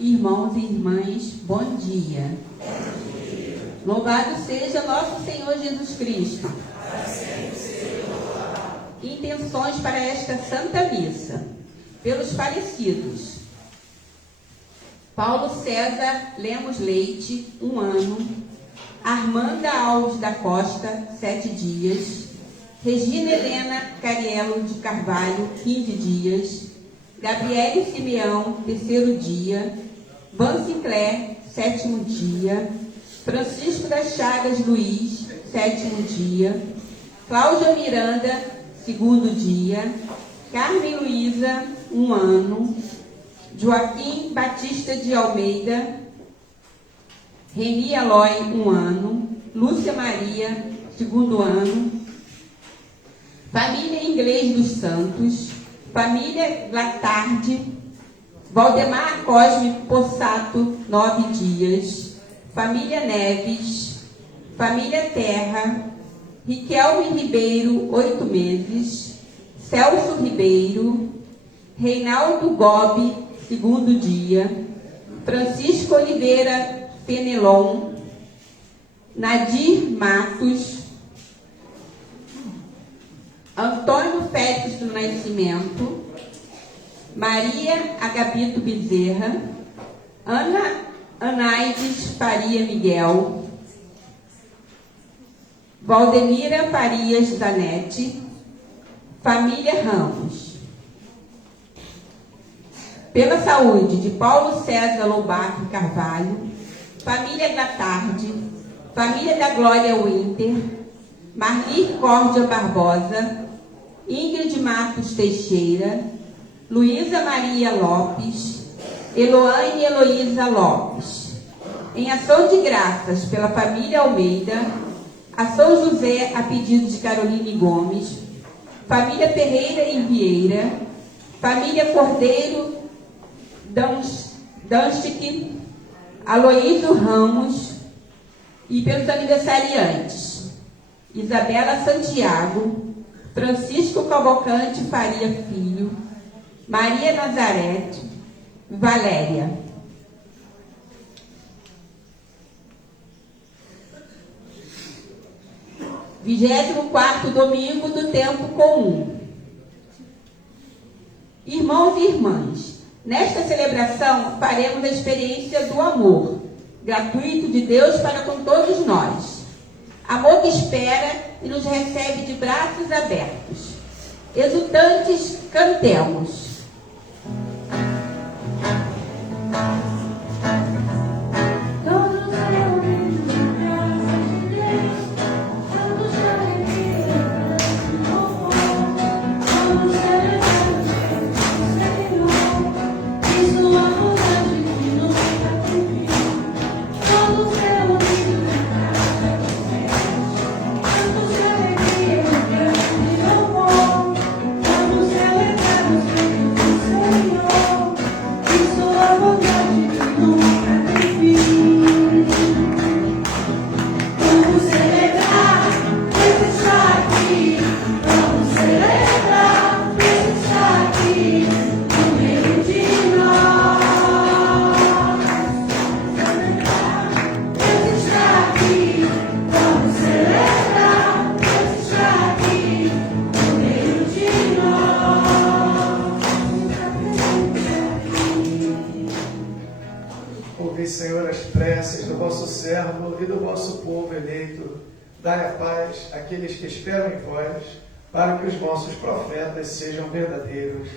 Irmãos e irmãs, bom dia. Louvado seja nosso Senhor Jesus Cristo. Intenções para esta Santa Missa. Pelos falecidos. Paulo César Lemos Leite, 1 ano. Armanda Alves da Costa, 7 dias. Regina Helena Cariello de Carvalho, 15 dias. Gabriele Simeão, 3º dia. Van Sinclair, 7º dia. Francisco das Chagas Luiz, 7º dia. Cláudia Miranda, 2º dia. Carmen Luísa, 1 ano. Joaquim Batista de Almeida. Reni Aloy, 1 ano. Lúcia Maria, 2º ano. Família Inglês dos Santos. Família Glatardi. Valdemar Cosme Possato, 9 dias. Família Neves. Família Terra. Riquelme Ribeiro, 8 meses. Celso Ribeiro. Reinaldo Gobi, 2º dia. Francisco Oliveira Fenelon. Nadir Matos. Antônio Félix do Nascimento. Maria Agapito Bezerra. Ana Anaides Faria Miguel. Valdemira Farias Zanetti. Família Ramos. Pela saúde de Paulo César Lobato Carvalho. Família Glatardi. Família da Glória Winter. Marli Córdia Barbosa. Ingrid Matos Teixeira. Luísa Maria Lopes. Eloane Heloísa Lopes. Em ação de graças pela família Almeida. A São José, a pedido de Caroline Gomes. Família Ferreira e Vieira. Família Cordeiro Danstic. Aloísio Ramos. E pelos aniversariantes. Isabela Santiago. Francisco Cavalcante Faria Filho. Maria Nazarete. Valéria. Vigésimo quarto domingo do tempo comum. Irmãos e irmãs, nesta celebração faremos a experiência do amor gratuito de Deus para com todos nós. Amor que espera e nos recebe de braços abertos. Exultantes, cantemos. Aqueles que esperam em vós, para que os vossos profetas sejam verdadeiros.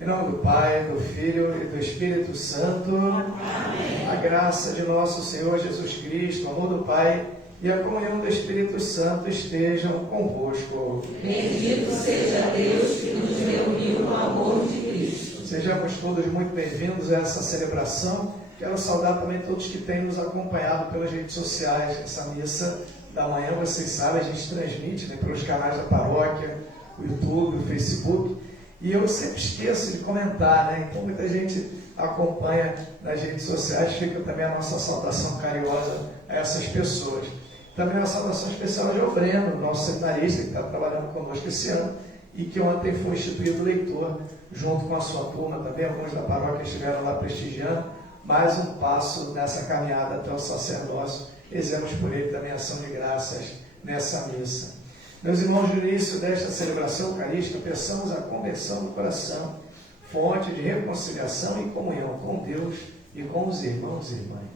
Em nome do Pai, do Filho e do Espírito Santo. Amém. A graça de nosso Senhor Jesus Cristo, o amor do Pai e a comunhão do Espírito Santo estejam convosco. Bendito seja Deus que nos reuniu no amor de Cristo. Sejamos todos muito bem-vindos a essa celebração. Quero saudar também todos que têm nos acompanhado pelas redes sociais. Essa missa da manhã, vocês sabem, a gente transmite, né, pelos canais da paróquia, o YouTube, o Facebook, e eu sempre esqueço de comentar, né? Então muita gente acompanha nas redes sociais, fica também a nossa saudação carinhosa a essas pessoas. Também uma saudação especial ao Breno, nosso seminarista, que está trabalhando conosco esse ano, e que ontem foi instituído leitor, junto com a sua turma também, alguns da paróquia estiveram lá prestigiando. mais um passo nessa caminhada até o sacerdócio. Rezemos por ele também ação de graças nessa missa. Meus irmãos, no início desta celebração eucarística, peçamos a conversão do coração, fonte de reconciliação e comunhão com Deus e com os irmãos e irmãs.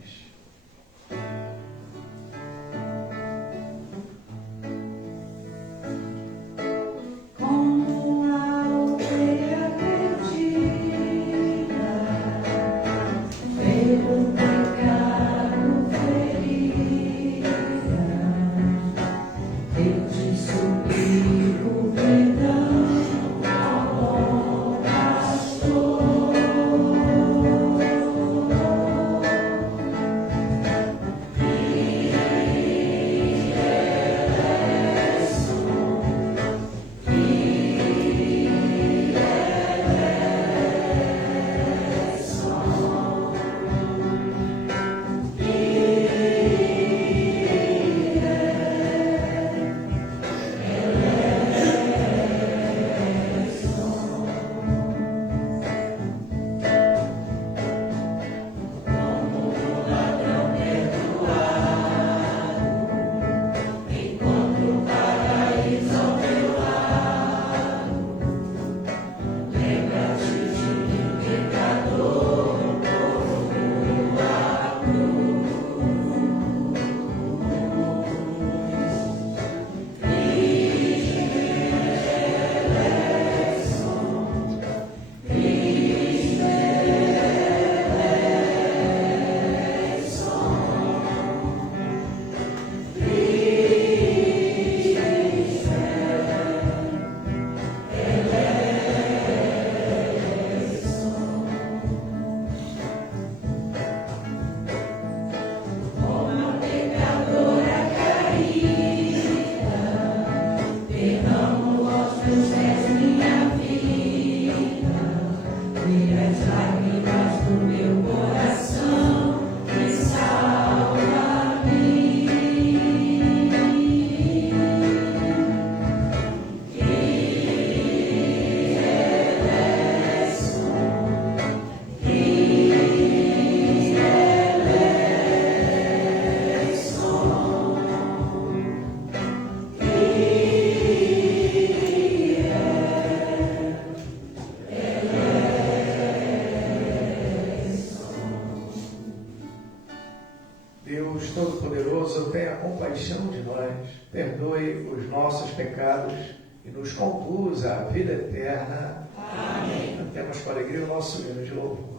Deus Todo-Poderoso, tenha compaixão de nós, perdoe os nossos pecados e nos conduza à vida eterna. Amém. Cantemos com alegria o nosso hino de louvor.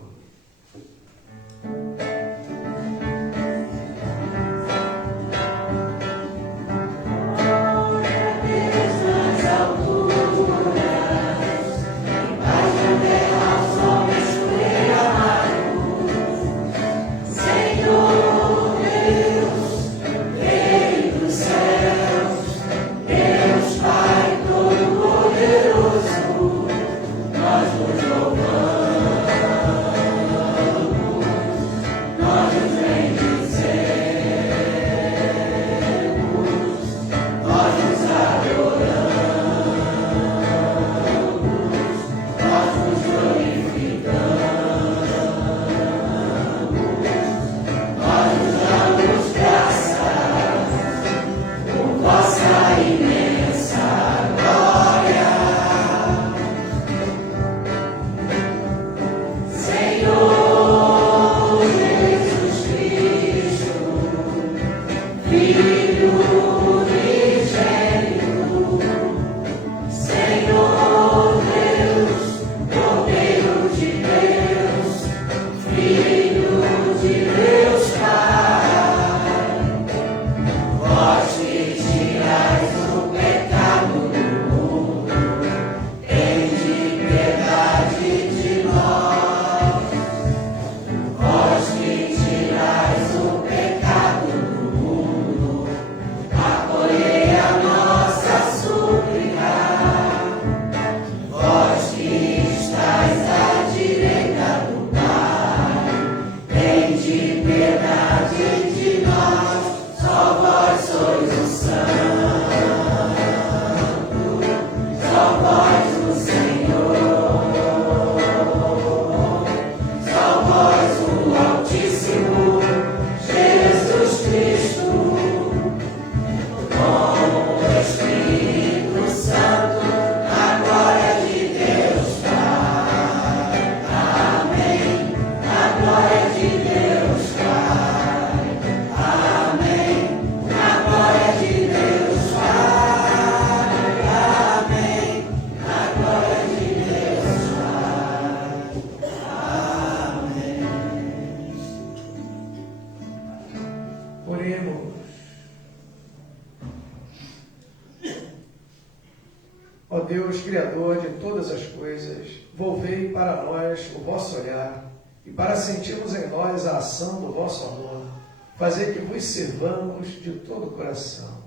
todas as coisas, volvei para nós o vosso olhar, e para sentirmos em nós a ação do vosso amor, fazer que vos sirvamos de todo o coração.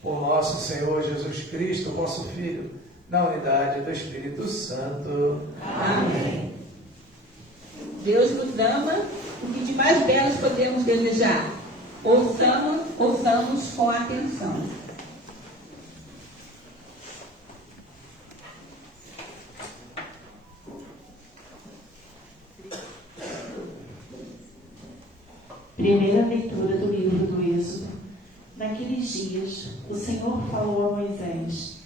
Por nosso Senhor Jesus Cristo, vosso Filho, na unidade do Espírito Santo. Amém. Deus nos ama, o que de mais belos podemos desejar. Ouçamos com atenção. Primeira leitura do livro do Êxodo. Naqueles dias, o Senhor falou a Moisés: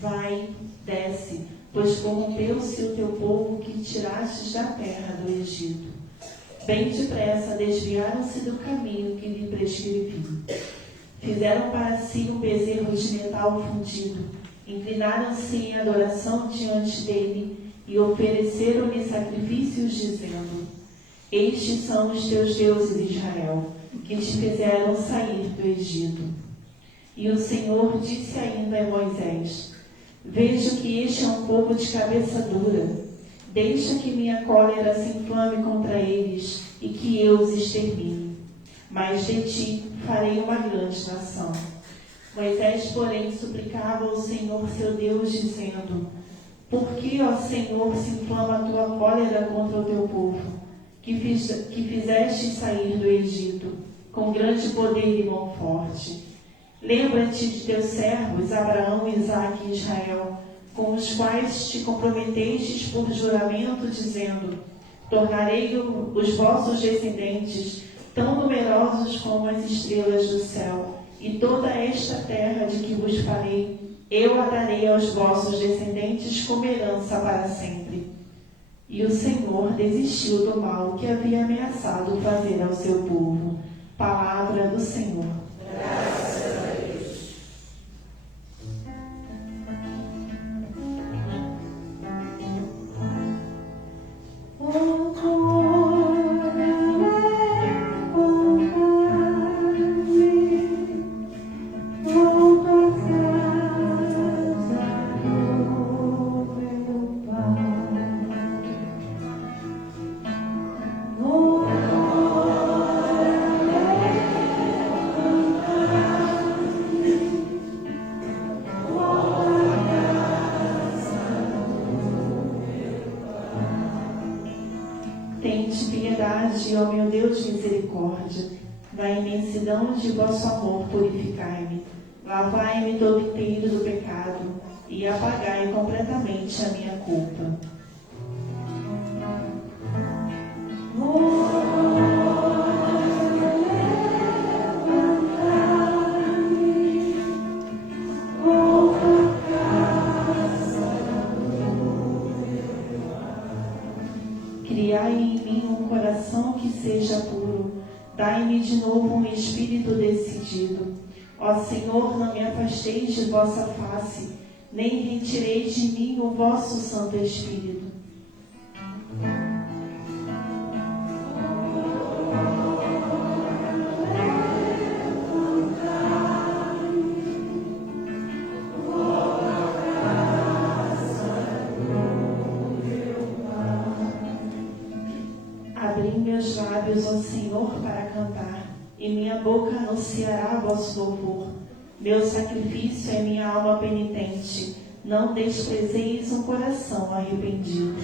Vai, desce, pois corrompeu-se o teu povo que tirastes da terra do Egito. Bem depressa desviaram-se do caminho que lhe prescrevi. Fizeram para si um bezerro de metal fundido, inclinaram-se em adoração diante dele e ofereceram-lhe sacrifícios, dizendo: Estes são os teus deuses, Israel, que te fizeram sair do Egito. E o Senhor disse ainda a Moisés: Vejo que este é um povo de cabeça dura. Deixa que minha cólera se inflame contra eles e que eu os extermine. Mas de ti farei uma grande nação. Moisés, porém, suplicava ao Senhor seu Deus, dizendo: Por que, ó Senhor, se inflama a tua cólera contra o teu povo, que fizeste sair do Egito, com grande poder e mão forte? Lembra-te de teus servos, Abraão, Isaque e Israel, com os quais te comprometestes por juramento, dizendo: Tornarei os vossos descendentes tão numerosos como as estrelas do céu, e toda esta terra de que vos falei, eu a darei aos vossos descendentes como herança para sempre. E o Senhor desistiu do mal que havia ameaçado fazer ao seu povo. Palavra do Senhor. Graças a Deus. Tende piedade, ó meu Deus de misericórdia, na imensidão de vosso amor purificai-me, lavai-me todo inteiro do pecado e apagai completamente a minha culpa. Criai em mim um coração que seja puro, dai-me de novo um espírito decidido. Ó Senhor, não me afasteis de vossa face, nem retireis de mim o vosso Santo Espírito. Abri meus lábios, ó Senhor, para cantar, e minha boca anunciará vosso louvor. Meu sacrifício é minha alma penitente, não desprezeis um coração arrependido.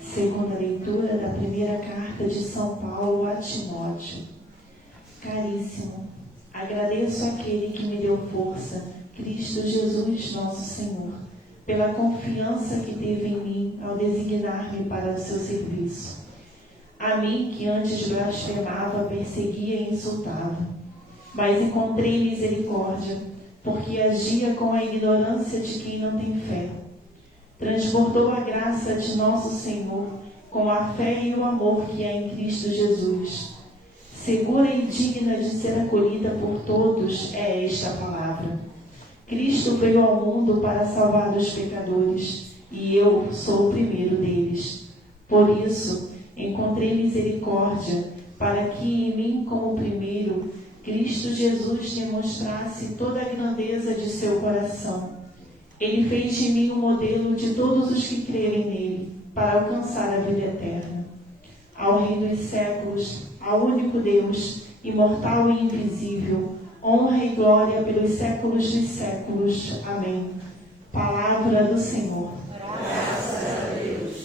Segunda leitura da primeira carta de São Paulo a Timóteo. Caríssimo, agradeço àquele que me deu força, Cristo Jesus nosso Senhor, pela confiança que teve em mim ao designar-me para o seu serviço. A mim, que antes blasfemava, perseguia e insultava, mas encontrei misericórdia, porque agia com a ignorância de quem não tem fé. Transbordou a graça de nosso Senhor com a fé e o amor que há em Cristo Jesus. Segura e digna de ser acolhida por todos é esta palavra. Cristo veio ao mundo para salvar os pecadores, e eu sou o primeiro deles. Por isso, encontrei misericórdia, para que em mim, como primeiro, Cristo Jesus demonstrasse toda a grandeza de seu coração. Ele fez de mim o modelo de todos os que crerem nele, para alcançar a vida eterna. Ao Rei dos séculos, ao único Deus, imortal e invisível, honra e glória pelos séculos dos séculos. Amém. Palavra do Senhor. Graças a Deus.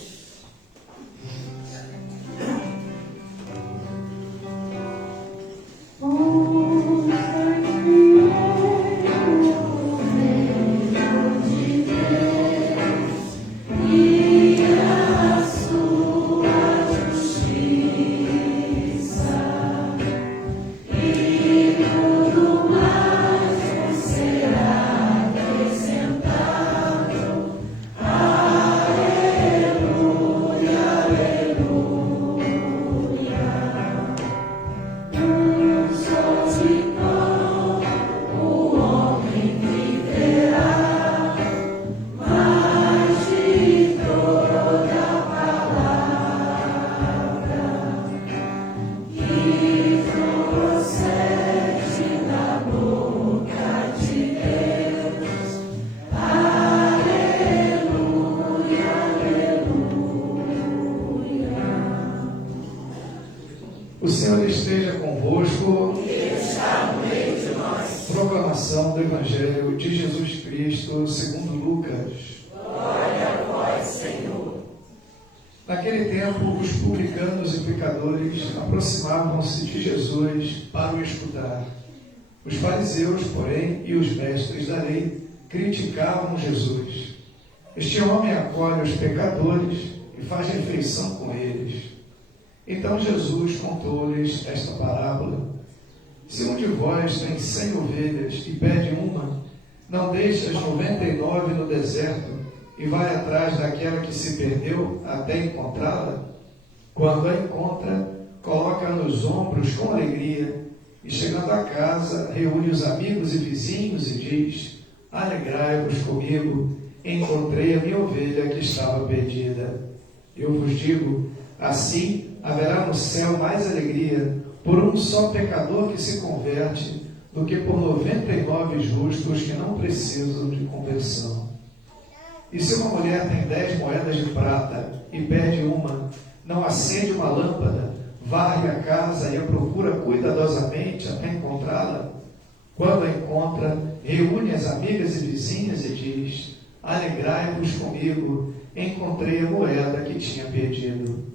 O Senhor esteja convosco. Ele está no meio de nós. Proclamação do Evangelho de Jesus Cristo segundo Lucas. Glória a vós, Senhor. Naquele tempo, os publicanos e pecadores aproximavam-se de Jesus para o escutar. Os fariseus, porém, e os mestres da lei criticavam Jesus. Este homem acolhe os pecadores e faz refeição com eles. Então Jesus contou-lhes esta parábola: se um de vós tem 100 ovelhas e perde uma, não deixa as 99 no deserto e vai atrás daquela que se perdeu até encontrá-la? Quando a encontra, coloca-a nos ombros com alegria e, chegando a casa, reúne os amigos e vizinhos e diz: alegrai-vos comigo, encontrei a minha ovelha que estava perdida. Eu vos digo, assim haverá no céu mais alegria por um só pecador que se converte do que por 99 justos que não precisam de conversão. E se uma mulher tem 10 moedas de prata e perde uma, não acende uma lâmpada, varre a casa e a procura cuidadosamente até encontrá-la? Quando a encontra, reúne as amigas e vizinhas e diz: alegrai-vos comigo, encontrei a moeda que tinha perdido.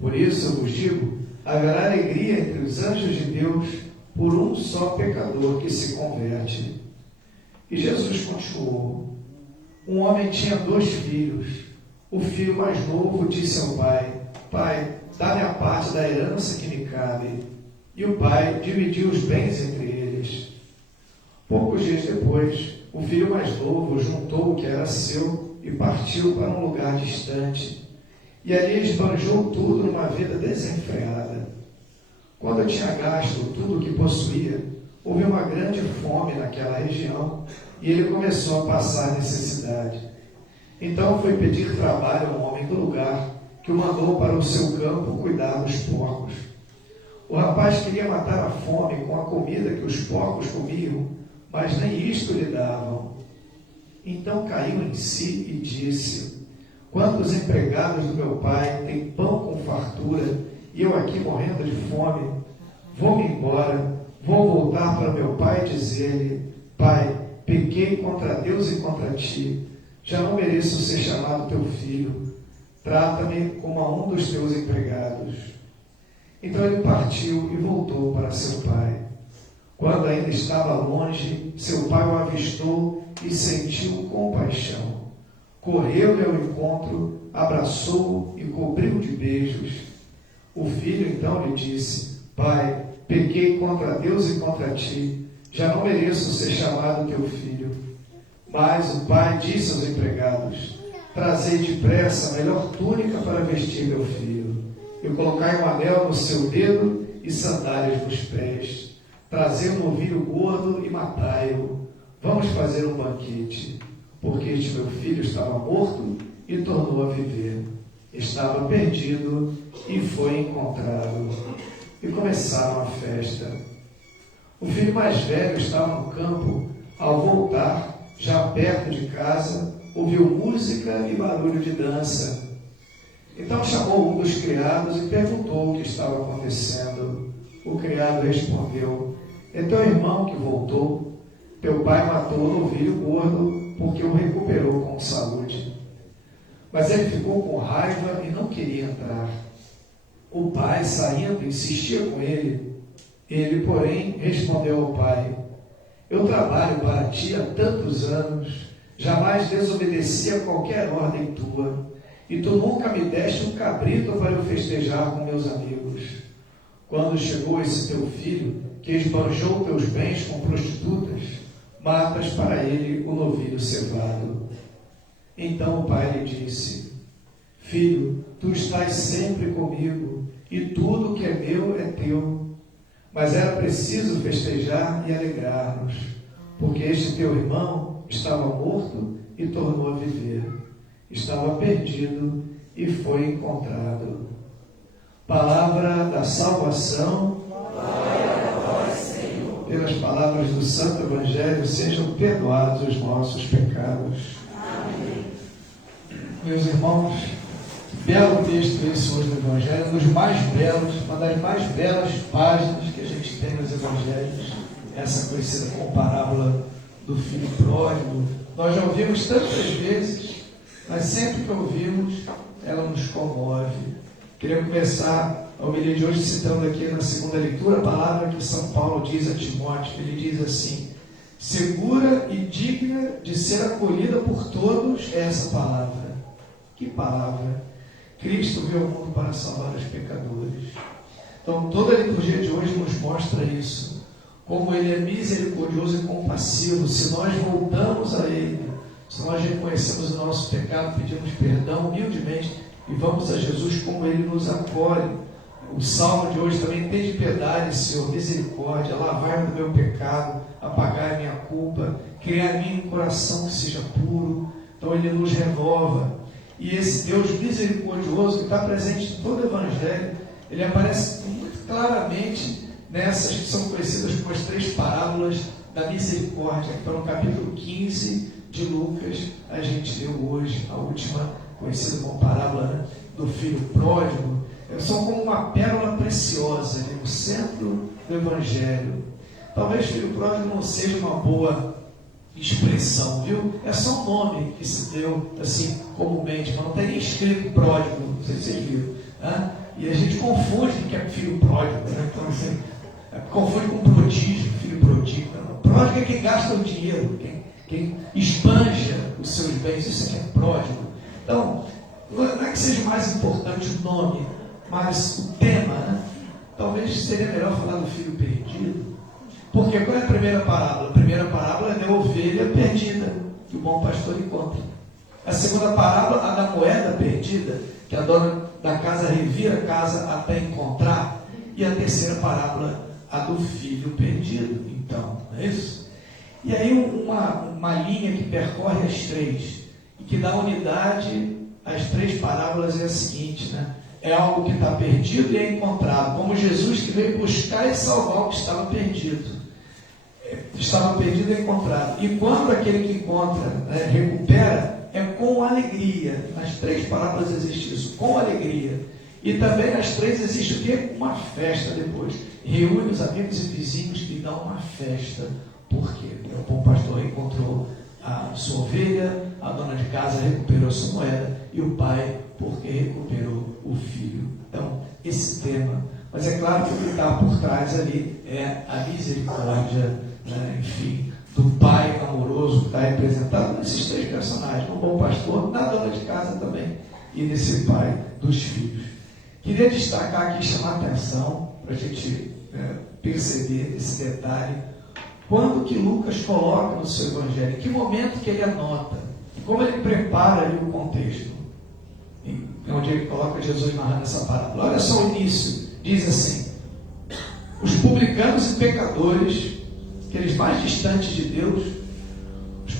Por isso eu vos digo, haverá alegria entre os anjos de Deus por um só pecador que se converte. E Jesus continuou: um homem tinha 2 filhos. O filho mais novo disse ao pai: pai, dá-me a parte da herança que me cabe. E o pai dividiu os bens entre eles. Poucos dias depois, o filho mais novo juntou o que era seu e partiu para um lugar distante. E ali esbanjou tudo numa vida desenfreada. Quando tinha gasto tudo o que possuía, houve uma grande fome naquela região e ele começou a passar necessidade. Então foi pedir trabalho a um homem do lugar, que o mandou para o seu campo cuidar dos porcos. O rapaz queria matar a fome com a comida que os porcos comiam, mas nem isto lhe davam. Então caiu em si e disse: quantos empregados do meu pai têm pão com fartura, e eu aqui morrendo de fome? Vou-me embora, vou voltar para meu pai e dizer-lhe: pai, pequei contra Deus e contra ti, já não mereço ser chamado teu filho, trata-me como a um dos teus empregados. Então ele partiu e voltou para seu pai. Quando ainda estava longe, seu pai o avistou e sentiu compaixão. Correu-lhe ao encontro, abraçou-o e cobriu de beijos. O filho então lhe disse: pai, pequei contra Deus e contra ti, já não mereço ser chamado teu filho. Mas o pai disse aos empregados: trazei depressa a melhor túnica para vestir meu filho, e colocai um anel no seu dedo e sandálias nos pés. Trazei um novilho gordo e matai-o. vamos fazer um banquete, porque este meu filho estava morto e tornou a viver. Estava perdido e foi encontrado. E começaram a festa. O filho mais velho estava no campo. Ao voltar, já perto de casa, ouviu música e barulho de dança. Então chamou um dos criados e perguntou o que estava acontecendo. O criado respondeu: é teu irmão que voltou. Teu pai matou o novilho gordo porque o recuperou com saúde. Mas ele ficou com raiva e não queria entrar. O pai, saindo, insistia com ele. Ele, porém, respondeu ao pai: eu trabalho para ti há tantos anos, jamais desobedeci a qualquer ordem tua, e tu nunca me deste um cabrito para eu festejar com meus amigos. Quando chegou esse teu filho, que esbanjou teus bens com prostitutas, matas para ele o novilho cevado. Então o pai lhe disse: filho, tu estás sempre comigo, e tudo que é meu é teu. Mas era preciso festejar e alegrar-nos, porque este teu irmão estava morto e tornou a viver. Estava perdido e foi encontrado. Palavra da salvação. Glória a vós, Senhor. Pelas palavras do Santo Evangelho, sejam perdoados os nossos pecados. Amém. Meus irmãos, belo texto esse hoje do Evangelho, um dos mais belos, uma das mais belas páginas que a gente tem nos Evangelhos, essa conhecida como parábola do filho pródigo. Nós já ouvimos tantas vezes, mas sempre que ouvimos, ela nos comove. Queria começar a homilia de hoje citando aqui na segunda leitura a palavra que São Paulo diz a Timóteo. Ele diz assim: segura e digna de ser acolhida por todos é essa palavra. Que palavra? Cristo veio ao mundo para salvar os pecadores. Então, toda a liturgia de hoje nos mostra isso. Como Ele é misericordioso e compassivo. Se nós voltamos a Ele, se nós reconhecemos o nosso pecado, pedimos perdão humildemente e vamos a Jesus, como Ele nos acolhe. O salmo de hoje também: tende piedade, Senhor, misericórdia, lavar do meu pecado, apagar a minha culpa, criar em mim um coração que seja puro. Então Ele nos renova. E esse Deus misericordioso que está presente em todo o Evangelho, ele aparece muito claramente nessas que são conhecidas como as 3 parábolas da misericórdia, que estão no capítulo 15 de Lucas. A gente leu hoje a última, conhecida como parábola, né, do filho pródigo. Elas são como uma pérola preciosa ali no centro do Evangelho. Talvez filho pródigo não seja uma boa expressão, viu? É só um nome que se deu assim comumente, mas não tem nem escrito pródigo, não sei se vocês viram, né? E a gente confunde o que é filho pródigo, né? Então, assim, confunde com prodígio, filho prodígio. Pródigo é quem gasta o dinheiro, quem espanja os seus bens, isso é que é pródigo. Então, não é que seja mais importante o nome, mas o tema, né? Talvez seria melhor falar do filho perdido. Porque qual é a primeira parábola? A primeira parábola é da ovelha perdida, que o bom pastor encontra. A segunda parábola, a da moeda perdida, que a dona da casa revira a casa até encontrar. E a terceira parábola, a do filho perdido. Então, não é isso? E aí uma linha que percorre as 3 e que dá unidade às 3 parábolas é a seguinte, né? É algo que está perdido e é encontrado, como Jesus que veio buscar e salvar o que estava perdido. Estava perdido e encontrado. E quando aquele que encontra, né, recupera, é com alegria. Nas 3 parábolas existe isso, com alegria. E também nas 3 existe o quê? Uma festa depois. Reúne os amigos e vizinhos e dá uma festa. Por quê? Porque o bom pastor encontrou a sua ovelha, a dona de casa recuperou a sua moeda e o pai porque recuperou o filho. Então, esse tema. Mas é claro que o que está por trás ali é a misericórdia, né, enfim, do pai amoroso que está representado nesses 3 personagens, no bom pastor, na dona de casa também, e nesse pai dos filhos. Queria destacar aqui, chamar a atenção, para a gente perceber esse detalhe, quando que Lucas coloca no seu evangelho, em que momento que ele anota, como ele prepara ali o contexto, onde ele coloca Jesus narrando essa parábola. Olha só o início, diz assim: os publicanos e pecadores, aqueles mais distantes de Deus,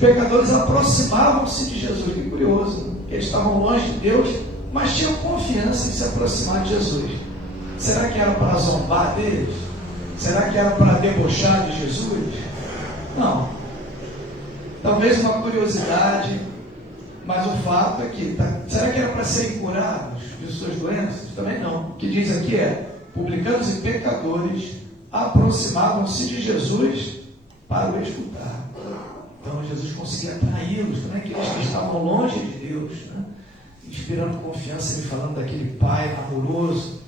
pecadores aproximavam-se de Jesus. Que curioso, eles estavam longe de Deus, mas tinham confiança em se aproximar de Jesus. Será que era para zombar deles? Será que era para debochar de Jesus? Não. Talvez uma curiosidade, mas o fato é que, será que era para serem curados de suas doenças? Também não. O que diz aqui é: publicanos e pecadores aproximavam-se de Jesus para o escutar. Então Jesus conseguia atraí-los, né? Aqueles que estavam longe de Deus, né? Inspirando confiança, ele falando daquele Pai amoroso.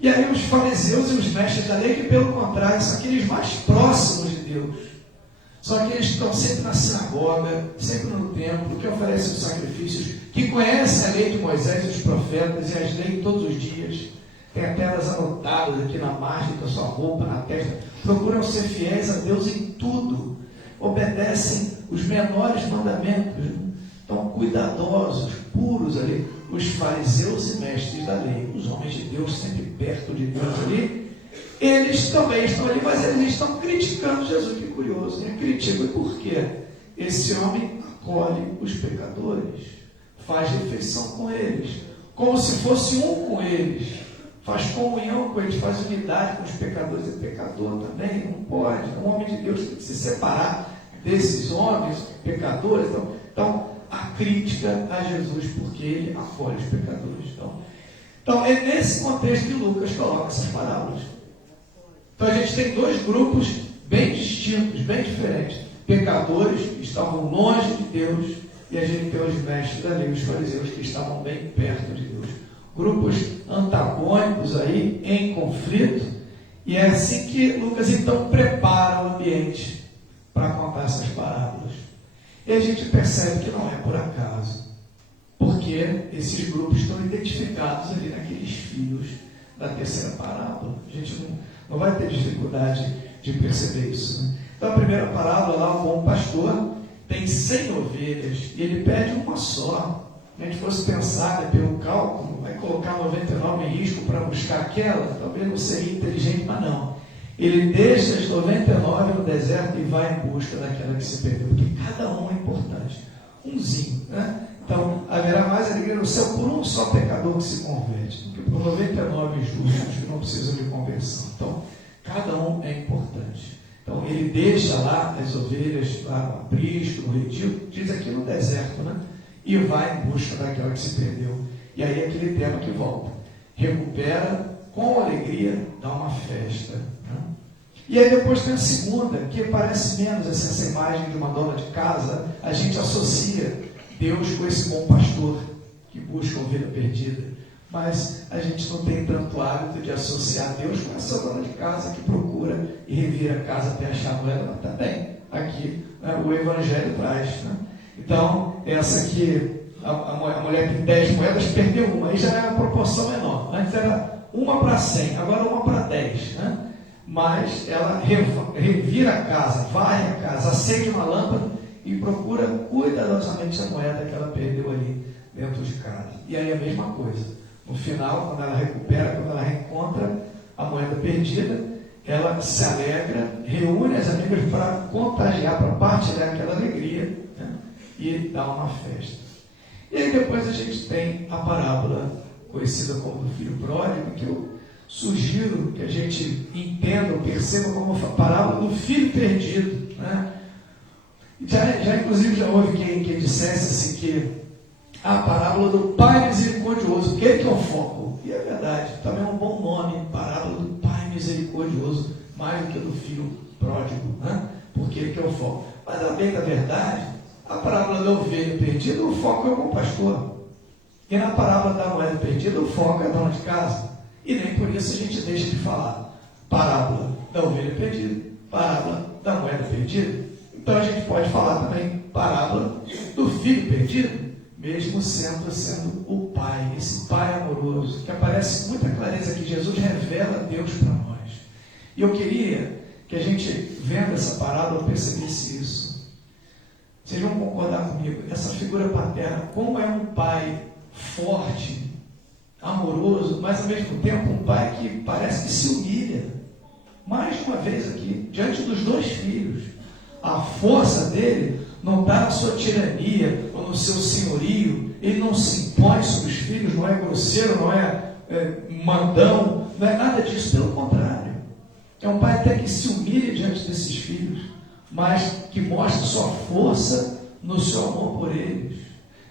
E aí os fariseus e os mestres da lei, que pelo contrário são aqueles mais próximos de Deus, são aqueles que estão sempre na sinagoga, sempre no templo, que oferecem os sacrifícios, que conhecem a lei de Moisés e os profetas e as leem todos os dias, tem até elas anotadas aqui na margem da sua roupa, na testa, procuram ser fiéis a Deus em tudo, obedecem os menores mandamentos, estão cuidadosos, puros ali. Os fariseus e mestres da lei, os homens de Deus, sempre perto de Deus ali, eles também estão ali, mas eles estão criticando Jesus. Que curioso, né? Criticam. E por quê? Esse homem acolhe os pecadores, faz refeição com eles, como se fosse um com eles, faz comunhão com eles, faz unidade com os pecadores. É pecador também, não pode. Um homem de Deus tem que se separar desses homens pecadores. Então a crítica a Jesus, porque ele acolhe os pecadores. Então é nesse contexto que Lucas coloca essas parábolas. Então a gente tem dois grupos bem distintos, bem diferentes: pecadores que estavam longe de Deus, e a gente tem os mestres da lei, os fariseus, que estavam bem perto de Deus. Grupos antagônicos aí, em conflito, e é assim que Lucas então prepara o ambiente para contar essas parábolas. E a gente percebe que não é por acaso, porque esses grupos estão identificados ali naqueles filhos da terceira parábola. A gente não vai ter dificuldade de perceber isso, né? Então a primeira parábola lá, o bom pastor tem 100 ovelhas e ele pede uma só. Se a gente fosse pensar, né, pelo cálculo, vai colocar 99 em risco para buscar aquela, talvez não seria inteligente, mas não. Ele deixa as 99 no deserto e vai em busca daquela que se perdeu, porque cada um é importante. Umzinho, né? Então, haverá mais alegria no céu por um só pecador que se converte, do que por 99 justos que não precisam de conversão. Então, cada um é importante. Então, ele deixa lá as ovelhas, lá no aprisco, no retiro, diz aqui no deserto, né? E vai em busca daquela que se perdeu. E aí é aquele tema que volta. Recupera com alegria, dá uma festa. Né? E aí depois tem a segunda, que parece menos essa imagem de uma dona de casa. A gente associa Deus com esse bom pastor que busca a ovelha perdida. Mas a gente não tem tanto hábito de associar Deus com essa dona de casa que procura e revira a casa até achar a moeda. Mas também aqui, né, o Evangelho traz. Né? Então, essa aqui, a mulher que tem 10 moedas perdeu uma, aí já é uma proporção menor. Antes era 1 para 100, agora 1 para 10. Né? Mas ela revira a casa, varre a casa, acende uma lâmpada e procura cuidadosamente a moeda que ela perdeu ali dentro de casa. E aí a mesma coisa. No final, quando ela recupera, quando ela reencontra a moeda perdida, ela se alegra, reúne as amigas para contagiar, para partilhar aquela alegria, né? E dá uma festa. E aí depois a gente tem a parábola conhecida como do filho pródigo, que eu sugiro que a gente entenda ou perceba como a parábola do filho perdido. Né? Já inclusive já houve quem dissesse assim que a parábola do Pai Misericordioso, porque ele que é o foco. E é verdade, também é um bom nome, parábola do Pai Misericordioso, mais do que do filho pródigo, né? Porque ele que é o foco. Mas, a bem da verdade, a parábola da ovelha perdida, o foco é o bom pastor. E na parábola da moeda perdida, o foco é a dona de casa. E nem por isso a gente deixa de falar parábola da ovelha perdida, parábola da moeda perdida. Então a gente pode falar também parábola do filho perdido, mesmo sendo o Pai, esse Pai amoroso, que aparece com muita clareza que Jesus revela Deus para nós. E eu queria que a gente, vendo essa parábola, percebesse isso. Vocês vão concordar comigo, essa figura paterna, como é um pai forte, amoroso, mas ao mesmo tempo um pai que parece que se humilha, mais de uma vez aqui, diante dos dois filhos. A força dele não está na sua tirania ou no seu senhorio, ele não se impõe sobre os filhos, não é grosseiro, não é mandão, não é nada disso, pelo contrário. É um pai até que se humilha diante desses filhos, mas que mostra sua força no seu amor por eles.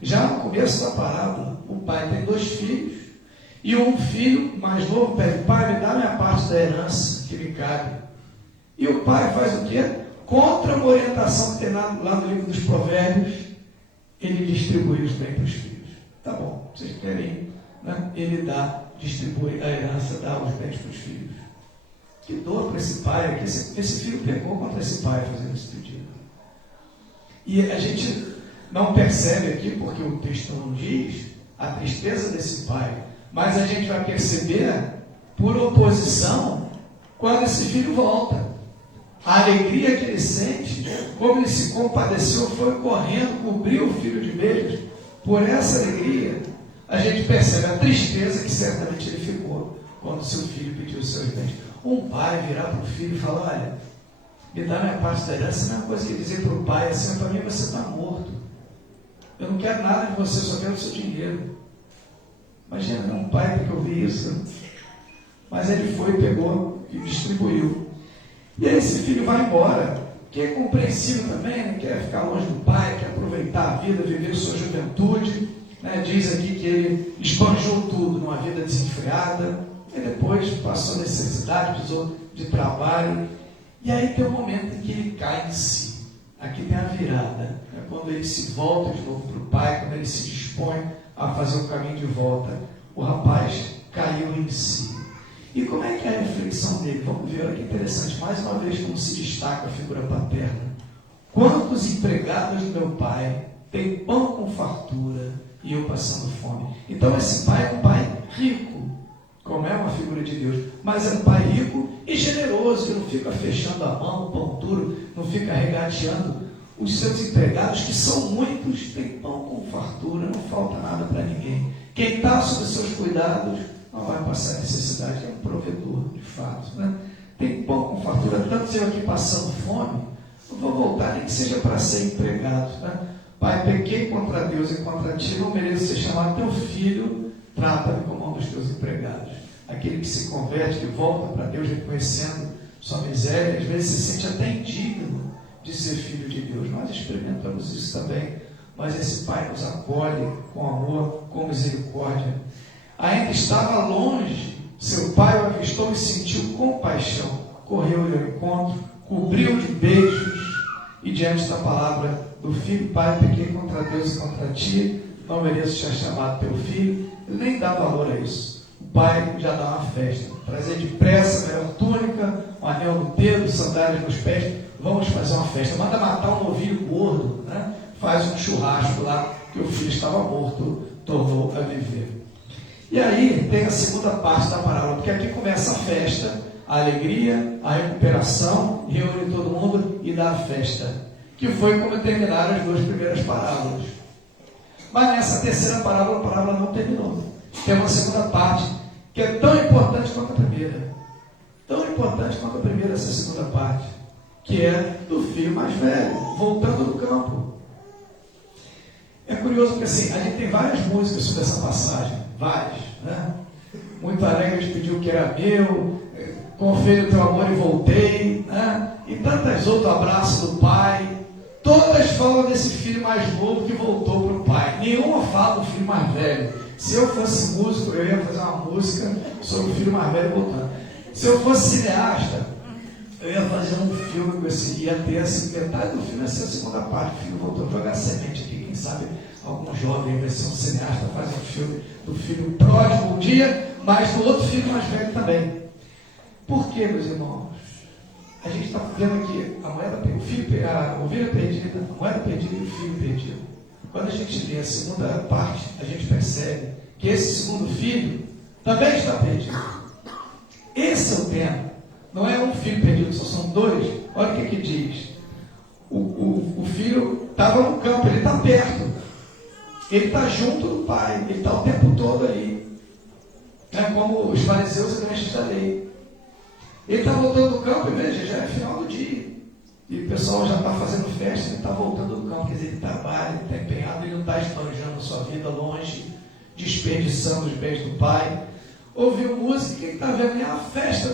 Já no começo da parábola, o pai tem 2 filhos, e um filho mais novo pede: pai, me dá a minha parte da herança que me cabe. E o pai faz o quê? Contra uma orientação que tem lá no livro dos Provérbios, ele distribui os bens para os filhos. Tá bom, vocês querem, né? Ele distribui a herança, dá os bens para os filhos. Que dor para esse pai, que esse filho pecou contra esse pai fazendo esse pedido. E a gente não percebe aqui, porque o texto não diz, a tristeza desse pai, mas a gente vai perceber, por oposição, quando esse filho volta. A alegria que ele sente, como ele se compadeceu, foi correndo, cobriu o filho de beijos. Por essa alegria, a gente percebe a tristeza que certamente ele ficou quando seu filho pediu os seus bens. Um pai virar para o filho e falar: olha, me dá minha parte da herança, é a mesma coisa que dizer para o pai assim: para mim você está morto. Eu não quero nada de você, só quero o seu dinheiro. Imagina, um pai que ouvir isso. Mas ele foi, pegou e distribuiu. E aí esse filho vai embora, que é compreensível também, né? Quer ficar longe do pai, quer aproveitar a vida, viver sua juventude, né? Diz aqui que ele esbanjou tudo numa vida desenfreada, e depois passou necessidade, precisou de trabalho, e aí tem um momento em que ele cai em si. Aqui tem a virada, né? Quando ele se volta de novo para o pai, quando ele se dispõe a fazer o caminho de volta, o rapaz caiu em si. E como é que é a reflexão dele? Vamos ver, olha que interessante, mais uma vez como se destaca a figura paterna. Quantos empregados do meu pai têm pão com fartura e eu passando fome? Então esse pai é um pai rico, como é uma figura de Deus, mas é um pai rico e generoso, que não fica fechando a mão, o pão duro, não fica regateando. Os seus empregados, que são muitos, têm pão com fartura, não falta nada para ninguém. Quem está sob os seus cuidados não vai passar necessidade, é um provedor, de fato, né? Tem pão com fartura, tanto eu aqui passando fome, eu vou voltar, nem que seja para ser empregado, né? Pai, pequei contra Deus e contra ti, não mereço ser chamado teu filho, trata-me como um dos teus empregados. Aquele que se converte, que volta para Deus reconhecendo sua miséria, às vezes se sente até indigno de ser filho de Deus. Nós experimentamos isso também, mas esse Pai nos acolhe com amor, com misericórdia. Ainda estava longe, seu pai o avistou e sentiu compaixão, correu-lhe ao encontro, cobriu de beijos, e diante da palavra do filho: pai, pequei contra Deus e contra ti, não mereço ser chamado teu filho. Ele nem dá valor a isso. O pai já dá uma festa, trazer depressa a melhor túnica, um anel no dedo, sandálias nos pés, vamos fazer uma festa. Manda matar um novilho gordo, né? Faz um churrasco lá, que o filho estava morto, tornou a viver. E aí tem a segunda parte da parábola, porque aqui começa a festa, a alegria, a recuperação, reúne todo mundo e dá a festa, que foi como terminaram as 2 primeiras parábolas. Mas nessa terceira parábola, a parábola não terminou. Tem uma segunda parte, que é tão importante quanto a primeira. Tão importante quanto a primeira, essa segunda parte, que é do filho mais velho, voltando do campo. É curioso porque assim, a gente tem várias músicas sobre essa passagem, várias, né? Muito alegre, pediu o que era meu, confere o teu amor e voltei, né? E tantas outras, abraço do pai. Todas falam desse filho mais novo que voltou para o pai. Nenhuma fala do filho mais velho. Se eu fosse músico, eu ia fazer uma música sobre o filho mais velho voltando. Se eu fosse cineasta, eu ia fazer um filme com esse, ia ter assim, metade do filme ia ser a segunda parte. O filho voltou a jogar semente aqui. Quem sabe algum jovem vai ser um cineasta, faz um filme do filho pródigo um dia, mas do outro filho mais velho também. Por quê, meus irmãos? A gente está vendo aqui a ovelha perdida, a moeda perdida e o filho perdido. Quando a gente lê a segunda parte, a gente percebe que esse segundo filho também está perdido. Esse é o tema. Não é um filho perdido, só são 2. Olha o que diz. O filho estava no campo, ele está perto. Ele está junto do pai, ele está o tempo todo ali. É como os fariseus e mestres da lei. Ele está voltando do campo e veja, já é final do dia. E o pessoal já está fazendo festa, ele está voltando do campo, quer dizer, ele trabalha, ele está empenhado, ele não está esbanjando sua vida longe, desperdiçando os bens do pai. Ouviu música, o que está vendo? É uma festa,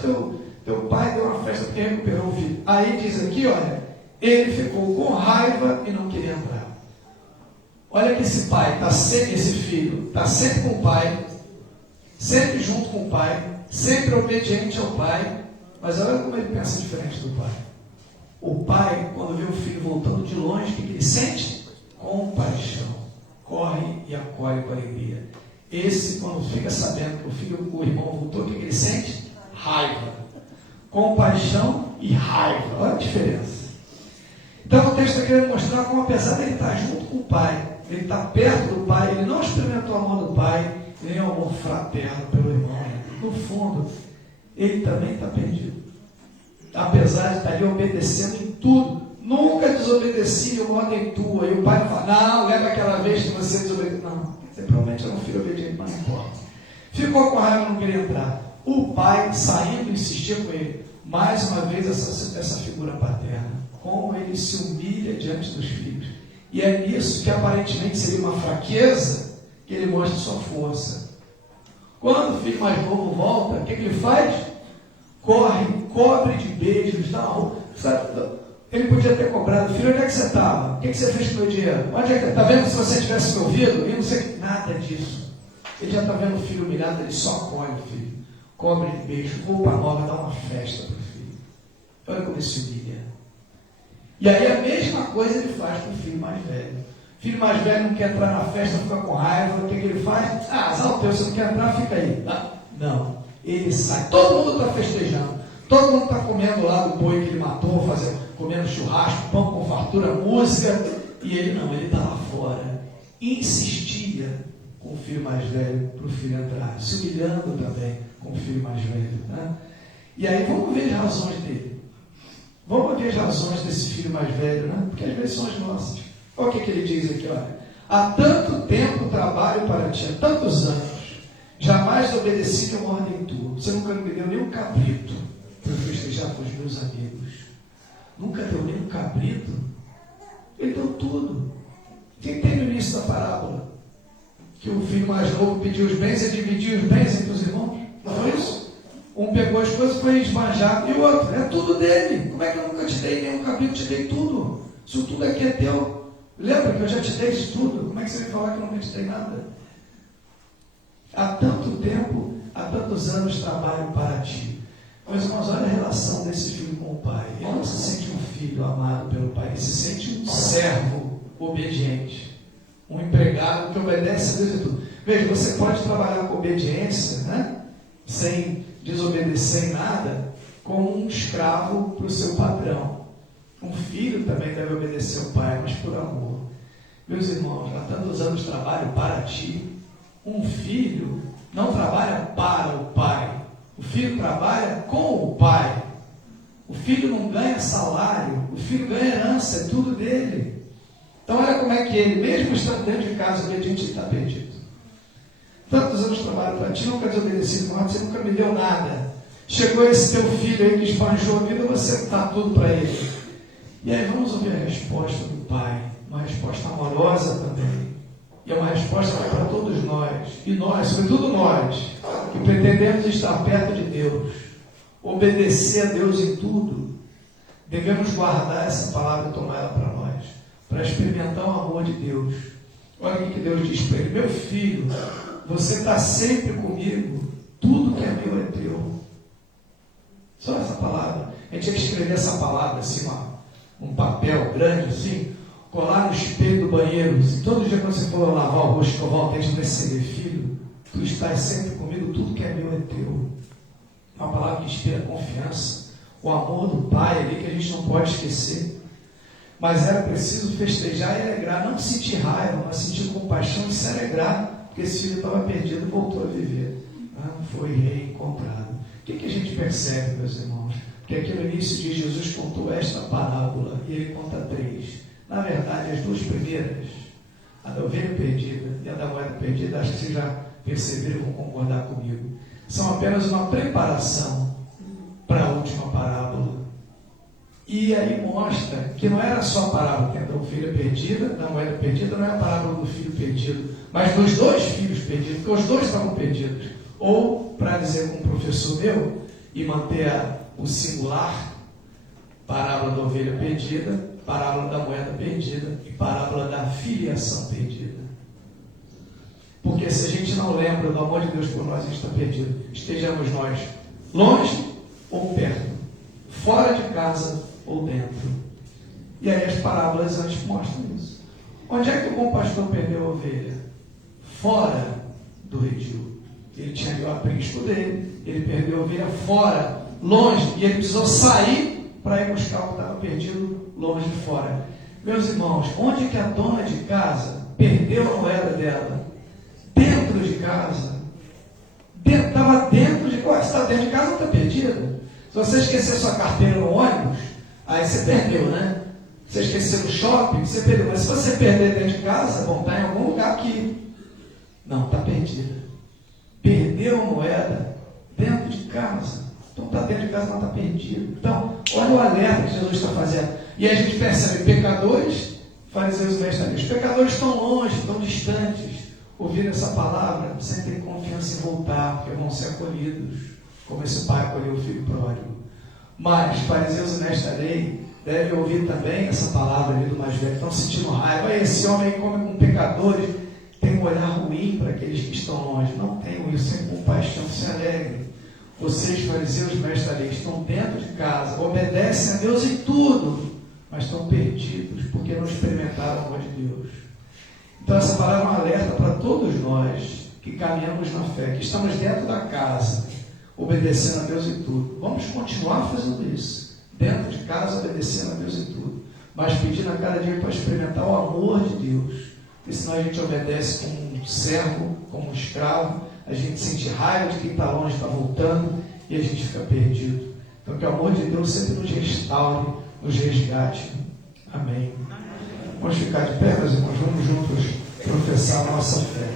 teu pai deu uma festa porque recuperou o filho. Aí diz aqui, olha, ele ficou com raiva e não queria entrar. Olha que esse pai, esse filho, está sempre com o pai, sempre junto com o pai, sempre obediente ao pai, mas olha como ele pensa diferente do pai. O pai, quando vê o filho voltando de longe, o que ele sente? Compaixão. Corre e acolhe com alegria. Esse, quando fica sabendo que o irmão voltou, o que ele sente? Raiva. Compaixão e raiva. Olha a diferença. Então o texto está querendo mostrar como, apesar de ele estar junto com o pai, ele está perto do pai, ele não experimentou o amor do pai, nem o amor fraterno pelo irmão. No fundo, ele também está perdido. Apesar de estar ali obedecendo em tudo, nunca desobedecia uma ordem tua. E o pai não fala, não, lembra aquela vez que você desobedeceu? Não, você provavelmente era um filho obediente, mas não importa. Ficou com raiva e não queria entrar. O pai, saindo, insistia com ele. Mais uma vez, essa figura paterna. Como ele se humilha diante dos filhos. E é nisso que aparentemente seria uma fraqueza, que ele mostra sua força. Quando o filho mais novo volta, o que ele faz? Corre, cobre de beijos, dá uma roupa. Ele podia ter cobrado, filho, onde é que você estava? O que você fez com o meu dinheiro? Onde é que está vendo se você tivesse me ouvido? E não sei nada disso. Ele já está vendo o filho humilhado, ele só acolhe o filho. Cobre de beijo, roupa nova, dá uma festa para o filho. Olha como ele se humilha. E aí a mesma coisa ele faz com o filho mais velho. O filho mais velho não quer entrar na festa, fica com raiva. O que ele faz? Azar o teu, você não quer entrar, fica aí. Não, ele sai. Todo mundo está festejando. Todo mundo está comendo lá do boi que ele matou, comendo churrasco, pão com fartura, música. E ele não, ele está lá fora. Insistia com o filho mais velho para o filho entrar. Se humilhando também com o filho mais velho. Né? E aí vamos ver as razões dele. Vamos ver as razões desse filho mais velho, né? Porque às vezes são as nossas. Olha o que ele diz aqui, olha. Há tanto tempo trabalho para ti, há tantos anos, jamais obedeci nenhuma ordem tua. Você nunca me deu nenhum cabrito para festejar com os meus amigos. Nunca deu nenhum cabrito. Ele deu tudo. Quem tem no início da parábola? Que o filho mais novo pediu os bens e dividiu os bens entre os irmãos. Não foi isso? Um pegou as coisas e foi esbanjado. E o outro, é tudo dele. Como é que eu nunca te dei nenhum cabrito? Te dei tudo. Isso tudo aqui é teu. Lembra que eu já te dei isso tudo? Como é que você vai falar que eu nunca te dei nada? Há tanto tempo, há tantos anos trabalho para ti. Meus irmãos, olha a relação desse filho com o pai. Ele não se sente um filho amado pelo pai. Ele se sente um servo obediente. Um empregado que obedece a Deus e tudo. Veja, você pode trabalhar com obediência, né? Sem desobedecer em nada, como um escravo para o seu patrão. Um filho também deve obedecer ao pai, mas por amor. Meus irmãos, há tantos anos trabalho para ti. Um filho não trabalha para o pai. O filho trabalha com o pai. O filho não ganha salário. O filho ganha herança, é tudo dele. Então olha como é que ele, mesmo estando dentro de casa obediente, ele está perdido. Tantos anos de trabalho para ti, nunca desobedeci, você nunca me deu nada. Chegou esse teu filho aí que esbanjou a vida, você dá tudo para ele. E aí vamos ouvir a resposta do pai, uma resposta amorosa também. E é uma resposta para todos nós, e nós, sobretudo nós, que pretendemos estar perto de Deus, obedecer a Deus em tudo. Devemos guardar essa palavra e tomar ela para nós, para experimentar o amor de Deus. Olha o que Deus diz para ele: meu filho, você está sempre comigo, tudo que é meu é teu. Só essa palavra. A gente tinha que escrever essa palavra assim, um papel grande assim, colar no espelho do banheiro. Assim, todo dia quando você for lavar o rosto, escovar o dente, vai ser: filho, tu estás sempre comigo, tudo que é meu é teu. Uma palavra que inspira confiança, o amor do pai ali que a gente não pode esquecer. Mas era preciso festejar e alegrar, não sentir raiva, mas sentir compaixão e se alegrar, porque esse filho estava perdido e voltou a viver. Foi reencontrado. O que a gente percebe, meus irmãos? Que aqui no início de Jesus contou esta parábola, e ele conta 3. Na verdade, as 2 primeiras, a da ovelha perdida e a da moeda perdida, acho que vocês já perceberam e vão concordar comigo, são apenas uma preparação para a última parábola. E aí mostra que não era só a parábola da ovelha perdida, da moeda perdida, não é a parábola do filho perdido, mas dos dois filhos perdidos, porque os dois estavam perdidos. Ou, para dizer com um professor meu, e manter o singular, parábola da ovelha perdida, parábola da moeda perdida e parábola da filiação perdida. Porque se a gente não lembra do amor de Deus por nós, a gente está perdido. Estejamos nós longe ou perto, fora de casa ou dentro. E aí as parábolas antes mostram isso. Onde é que o bom pastor perdeu a ovelha? Fora do redil. Ele tinha ali o aprisco dele, ele perdeu a ovelha fora, longe, e ele precisou sair para ir buscar o que estava perdido longe de fora. Meus irmãos, onde que a dona de casa perdeu a moeda dela? Dentro de casa. Estava dentro de casa. Se está dentro de casa, não está perdido. Se você esquecer sua carteira no ônibus, aí você perdeu, né? Se você esquecer no shopping, você perdeu. Mas se você perder dentro de casa, bom, está em algum lugar aqui. Não, está perdida. Perdeu a moeda dentro de casa. Então está dentro de casa, não está perdido. Então, olha o alerta que Jesus está fazendo. E a gente percebe pecadores, fariseus e mestres. Os pecadores estão longe, estão distantes. Ouvir essa palavra sem ter confiança em voltar, porque vão ser acolhidos, como esse pai acolheu o filho pródigo. Mas fariseus e mestres da lei devem ouvir também essa palavra ali do mais velho. Estão sentindo raiva. Esse homem come com pecadores, tem um olhar ruim para aqueles que estão longe. Não tenham isso, sem compaixão, se alegrem. Vocês, fariseus e mestres da lei, estão dentro de casa, obedecem a Deus em tudo, mas estão perdidos porque não experimentaram o amor de Deus. Então essa palavra é um alerta para todos nós que caminhamos na fé, que estamos dentro da casa, obedecendo a Deus em tudo. Vamos continuar fazendo isso, dentro de casa, obedecendo a Deus em tudo, mas pedindo a cada dia para experimentar o amor de Deus. Porque senão a gente obedece como um servo, como um escravo, a gente sente raiva de quem está longe, está voltando, e a gente fica perdido. Então que o amor de Deus sempre nos restaure, nos resgate. Amém. Vamos ficar de pé, meus irmãos, vamos juntos professar a nossa fé.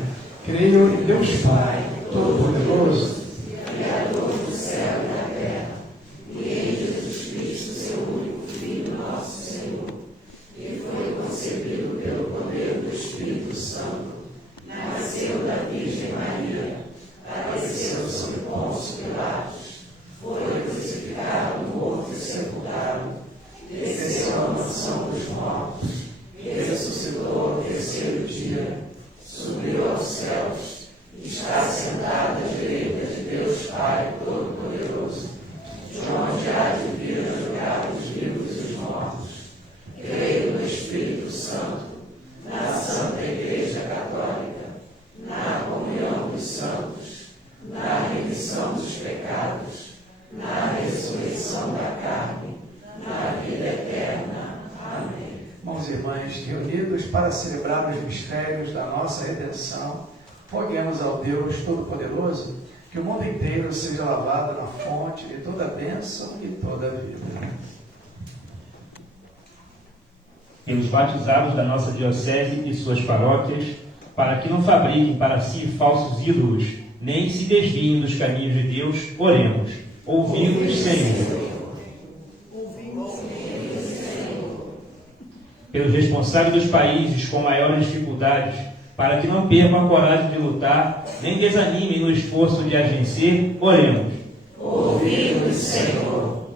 Creio em Deus Pai, Todo-Poderoso, Criador do céu e da terra, e em Jesus Cristo, seu único Filho, nosso Senhor, que foi concebido pelo poder do Espírito Santo, nasceu da Virgem Maria, padeceu sob Pôncio Pilatos, foi crucificado, morto e sepultado, desceu à mansão dos mortos, ressuscitou ao terceiro dia, subiu aos céus, está sentado à direita de Deus Pai Todo-Poderoso, de onde há de vir a julgar os vivos e os mortos. Creio no Espírito Santo, na Santa Igreja Católica, na comunhão dos santos, na remissão dos pecados, na ressurreição da carne, na vida eterna. Amém. Irmãos e irmãs, reunidos para celebrar os mistérios da nossa redenção, roguemos ao Deus Todo-Poderoso que o mundo inteiro seja lavado na fonte de toda a bênção e toda a vida. Pelos batizados da nossa diocese e suas paróquias, para que não fabriquem para si falsos ídolos, nem se desviem dos caminhos de Deus, oremos. Ouvi-nos, Senhor. Pelos responsáveis dos países com maiores dificuldades, para que não percam a coragem de lutar, nem desanimem no esforço de as vencer, oremos. Ouvi-nos, Senhor.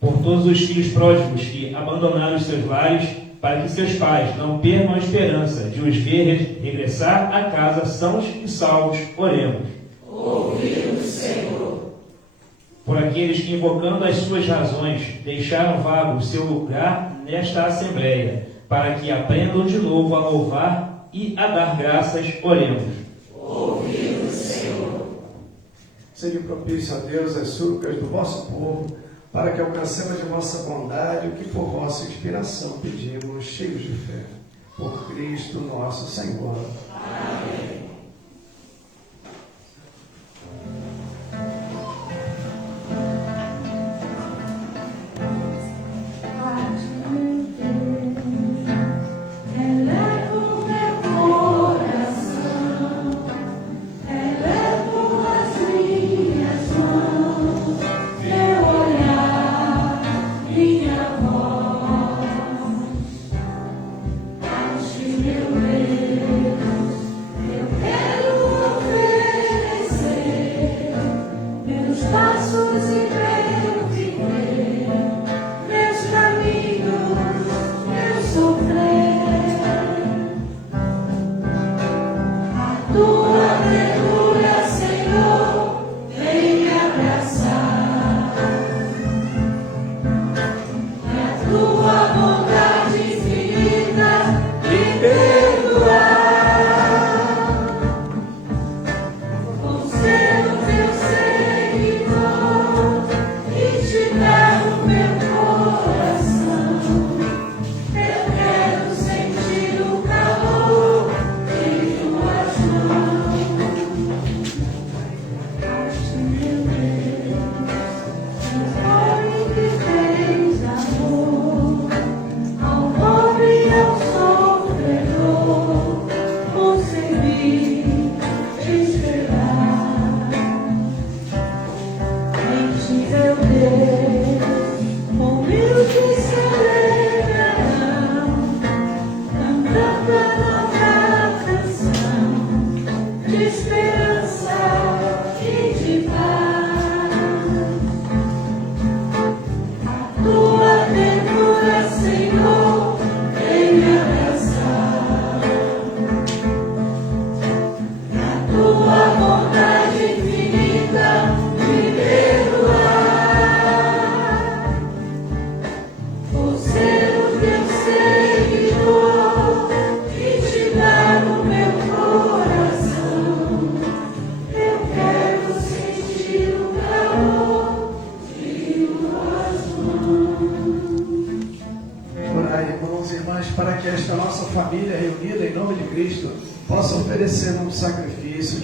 Por todos os filhos pródigos que abandonaram os seus lares, para que seus pais não percam a esperança de os ver regressar a casa sãos e salvos, oremos. Ouvi-nos, Senhor. Por aqueles que, invocando as suas razões, deixaram vago o seu lugar nesta Assembleia, para que aprendam de novo a louvar e a dar graças, oremos. Ouvi-nos, Senhor. Seja propício a Deus as súplicas do vosso povo, para que alcancemos de vossa bondade o que por vossa inspiração pedimos, cheios de fé. Por Cristo nosso Senhor. Amém. Minha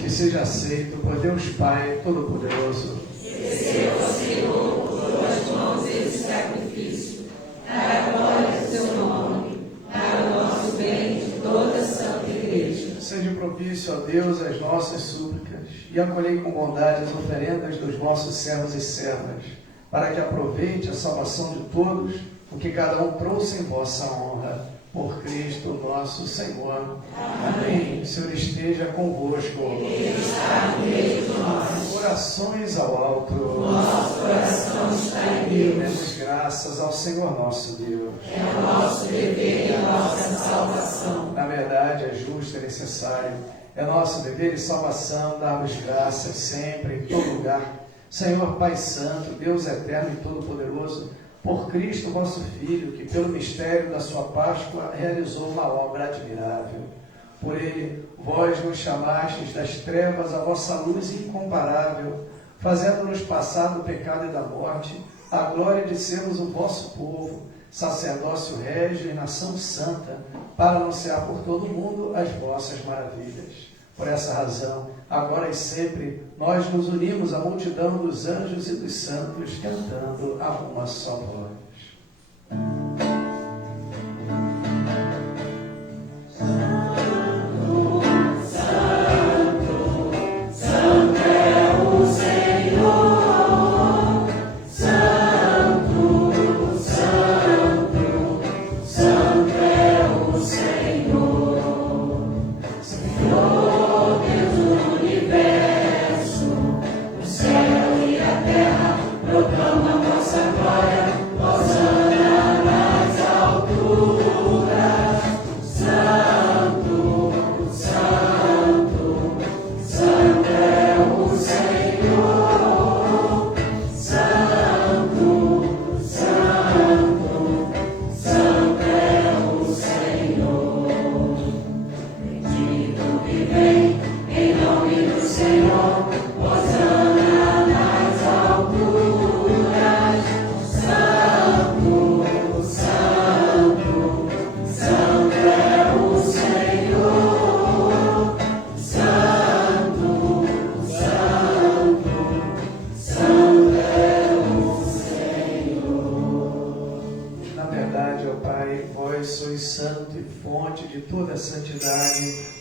Seja aceito por Deus Pai Todo-Poderoso. Receba, Senhor, por tuas mãos esse sacrifício, para a glória do seu nome, para o nosso bem de toda a Santa Igreja. Seja propício a Deus as nossas súplicas e acolhei com bondade as oferendas dos vossos servos e servas, para que aproveite a salvação de todos, o que cada um trouxe em vossa honra. Por Cristo nosso Senhor. Amém. O Senhor esteja convosco. Ele está no meio de nós. Orações ao alto. Nosso coração está em Deus. Demos graças ao Senhor nosso Deus. É o nosso dever e a nossa salvação. Na verdade, é justo e necessário. É nosso dever e salvação darmos graças sempre, em todo lugar. Senhor Pai Santo, Deus eterno e todo-poderoso, por Cristo, vosso Filho, que pelo mistério da sua Páscoa realizou uma obra admirável. Por ele, vós nos chamastes das trevas à vossa luz incomparável, fazendo-nos passar do pecado e da morte, a glória de sermos o vosso povo, sacerdócio régio e nação santa, para anunciar por todo o mundo as vossas maravilhas. Por essa razão, agora e sempre, nós nos unimos à multidão dos anjos e dos santos, cantando a uma só voz.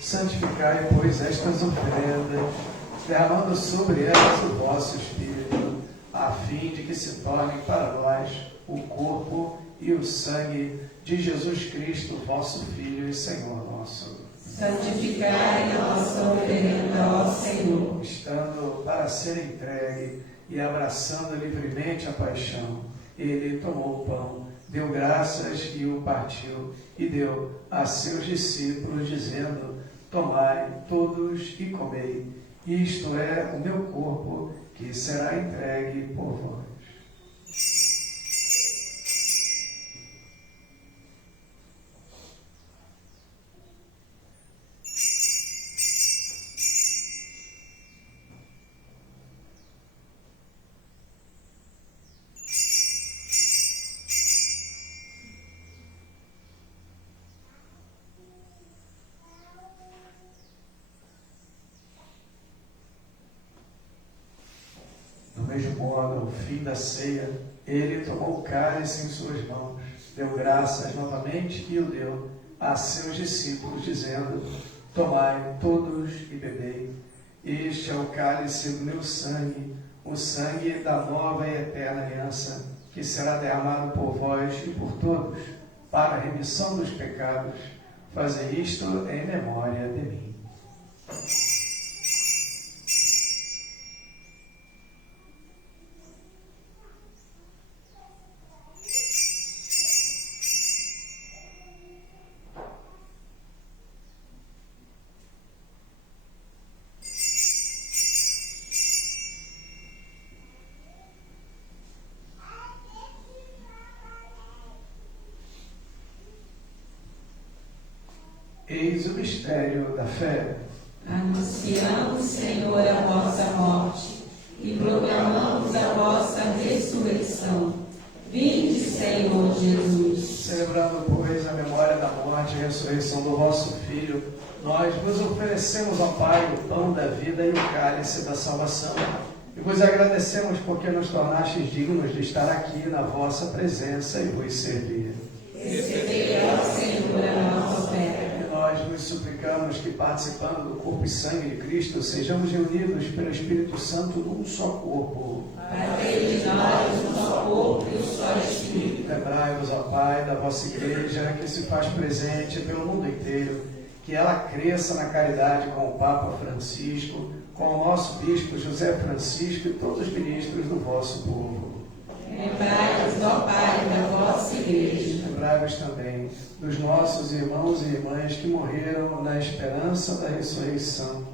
Santificai, pois, estas oferendas, derramando sobre elas o vosso Espírito, a fim de que se tornem para nós o corpo e o sangue de Jesus Cristo, vosso Filho e Senhor nosso. Santificai a nossa oferenda ao Senhor. Estando para ser entregue e abraçando livremente a paixão, ele tomou o pão, deu graças e o partiu, e deu a seus discípulos, dizendo: tomai todos e comei, isto é o meu corpo, que será entregue por vós. Do mesmo modo, ao fim da ceia, ele tomou o cálice em suas mãos, deu graças novamente e o deu a seus discípulos, dizendo: tomai todos e bebei. Este é o cálice do meu sangue, o sangue da nova e eterna aliança, que será derramado por vós e por todos, para a remissão dos pecados. Fazei isto em memória de mim. Eis o mistério da fé. Anunciamos, Senhor, a vossa morte e proclamamos a vossa ressurreição. Vinde, Senhor Jesus. Celebrando, pois, a memória da morte e ressurreição do vosso Filho, nós vos oferecemos, ó Pai, o pão da vida e o cálice da salvação. E vos agradecemos porque nos tornastes dignos de estar aqui na vossa presença e vos servir. Recebei, ó Senhor, a nossa oferta. Nós vos suplicamos que, participando do corpo e sangue de Cristo, sejamos reunidos pelo Espírito Santo num só corpo. Fazei de nós um só corpo e um só Espírito. Lembrai-vos, ó Pai, da vossa Igreja, que se faz presente pelo mundo inteiro, que ela cresça na caridade com o Papa Francisco, com o nosso Bispo José Francisco e todos os ministros do vosso povo. Lembrai-vos, ó Pai, da vossa Igreja. Lembrai-vos também dos nossos irmãos e irmãs que morreram na esperança da ressurreição.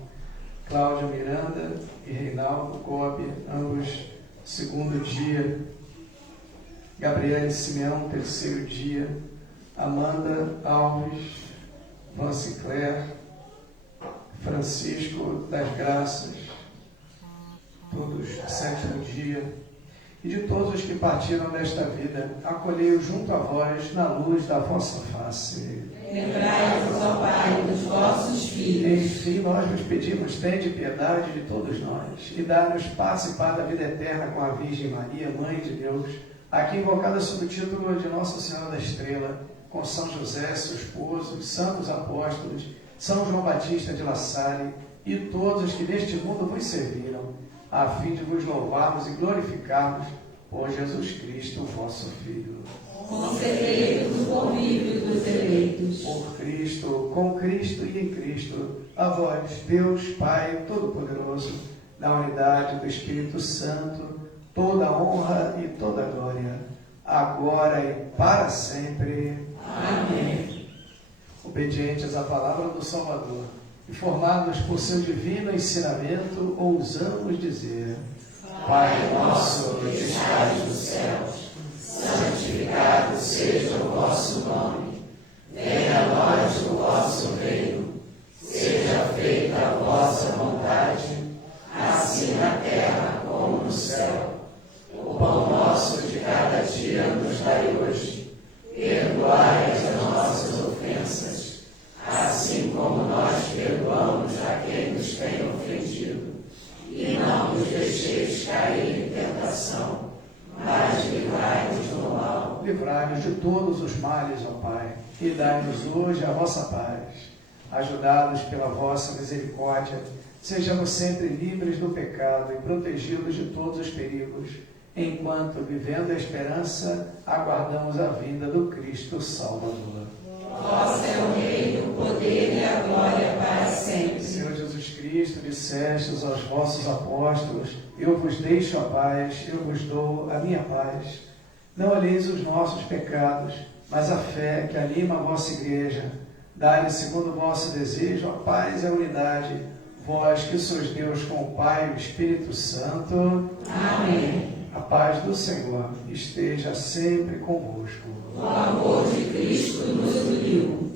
Cláudio Miranda e Reinaldo Gobi, ambos segundo dia. Gabriele Simeão, terceiro dia. Amanda Alves, Van Sinclair, Francisco das Graças, todos sétimo dia. E de todos os que partiram desta vida, acolhei-os junto a vós na luz da vossa face. Lembrai-vos, ó Pai, dos vossos filhos. Enfim, nós vos pedimos, tende piedade de todos nós, e dá-nos participar da vida eterna com a Virgem Maria, Mãe de Deus, aqui invocada sob o título de Nossa Senhora da Estrela, com São José, seu esposo, os santos apóstolos, São João Batista de La Salle, e todos os que neste mundo vos serviram, a fim de vos louvarmos e glorificarmos por Jesus Cristo, vosso Filho. Concedei-vos o convívio dos eleitos. Por Cristo, com Cristo e em Cristo, a vós, Deus Pai Todo-Poderoso, na unidade do Espírito Santo, toda a honra e toda a glória, agora e para sempre. Amém. Obedientes à palavra do Salvador, e formados por seu divino ensinamento, ousamos dizer: Pai nosso que estais nos céus, santificado seja o vosso nome. Venha a nós o vosso reino. Seja feita a vossa vontade, assim na terra como no céu. O pão nosso de cada dia nos dai hoje. Perdoai as nossas ofensas, assim como nós perdoamos a quem nos tem ofendido. E não nos deixeis cair em tentação, mas livrai-nos do mal. Livrai-nos de todos os males, ó Pai, e dai-nos hoje a vossa paz. Ajudados pela vossa misericórdia, sejamos sempre livres do pecado e protegidos de todos os perigos, enquanto, vivendo a esperança, aguardamos a vinda do Cristo Salvador. Vosso é o reino, o poder e a glória para sempre. Senhor Jesus Cristo, dissestes aos vossos apóstolos: eu vos deixo a paz, eu vos dou a minha paz. Não olheis os nossos pecados, mas a fé que anima a vossa Igreja. Dá-lhe segundo o vosso desejo a paz e a unidade, vós que sois Deus com o Pai e o Espírito Santo. Amém. A paz do Senhor esteja sempre convosco. O amor de Cristo nos uniu.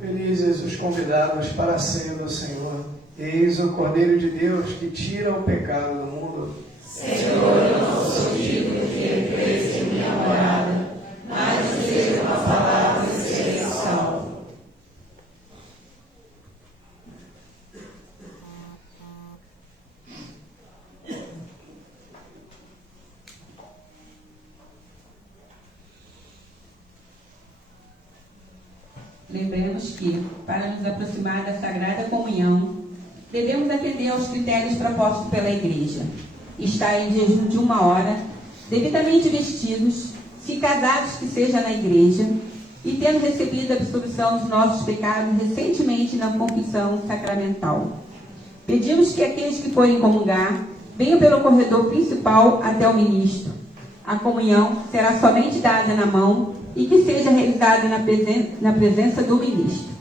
Felizes os convidados para a ceia do Senhor. Eis o Cordeiro de Deus que tira o pecado do mundo. Senhor, eu não sou digno que entreis em minha morada, mas dizer uma palavra e serei salvo. Lembremos que, para nos aproximar da Sagrada Comunhão, devemos atender aos critérios propostos pela Igreja. Estar em jejum de 1 hora, devidamente vestidos, se casados que seja na Igreja, e tendo recebido a absolvição dos nossos pecados recentemente na confissão sacramental. Pedimos que aqueles que forem comungar venham pelo corredor principal até o ministro. A comunhão será somente dada na mão e que seja realizada na presença do ministro.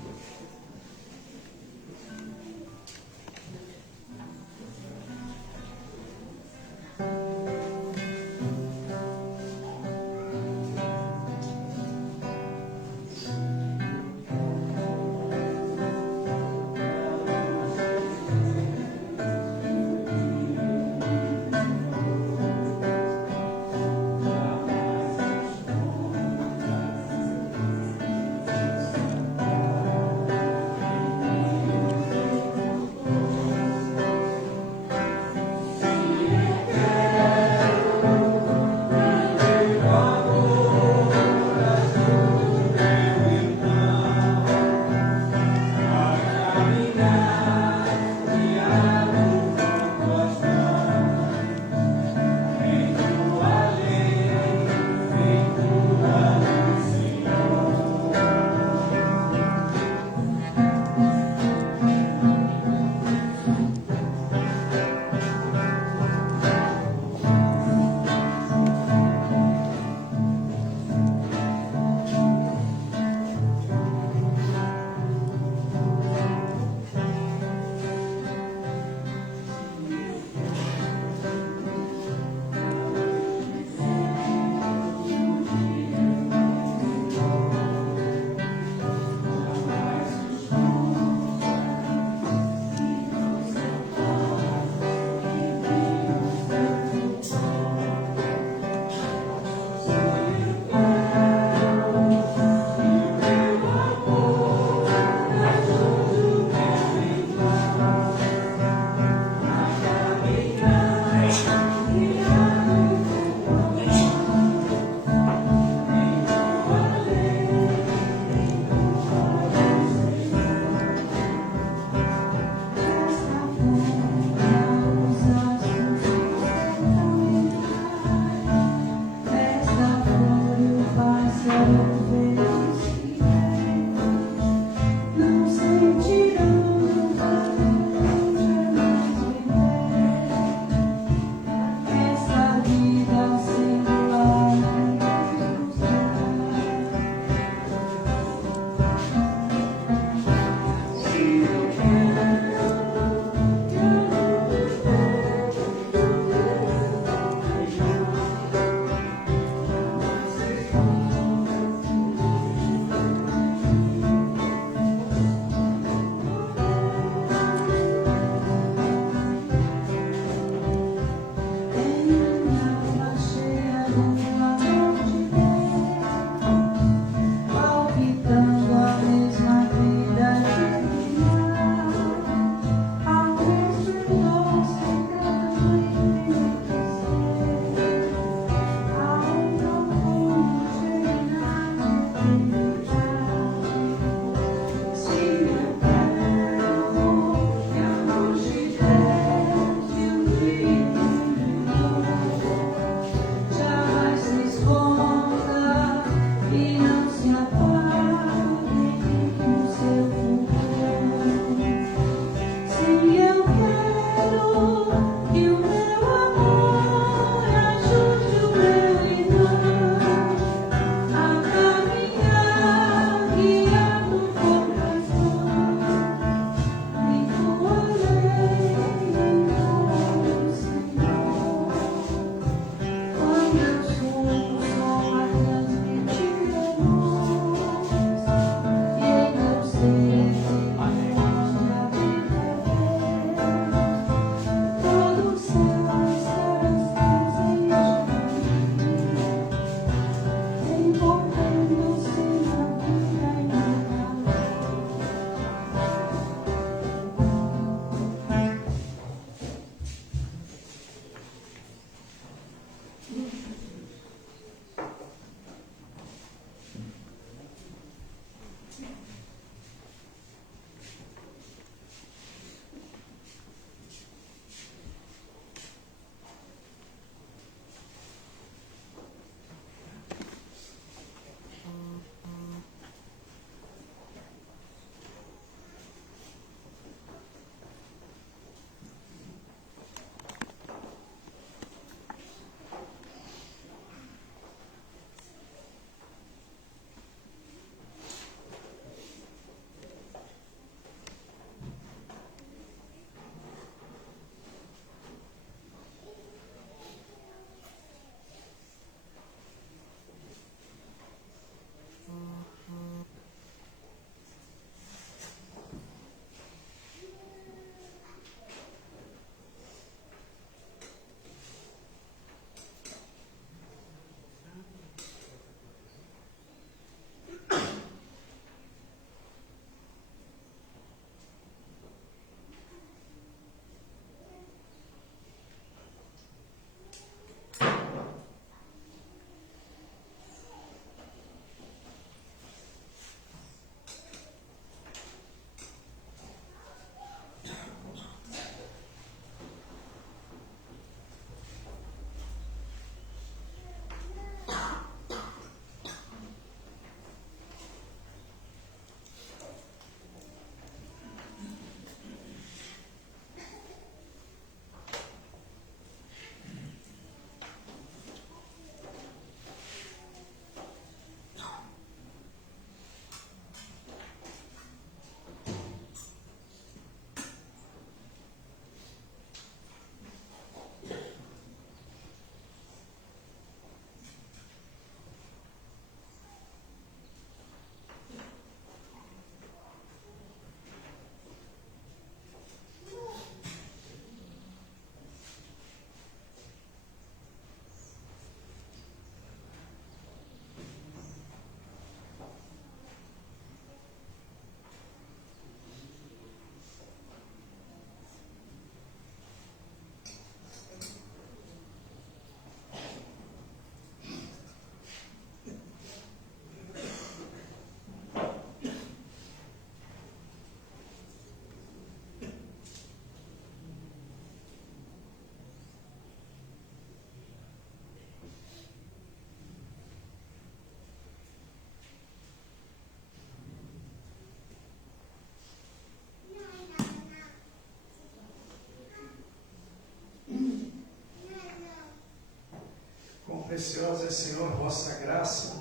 preciosa é, Senhor, vossa graça.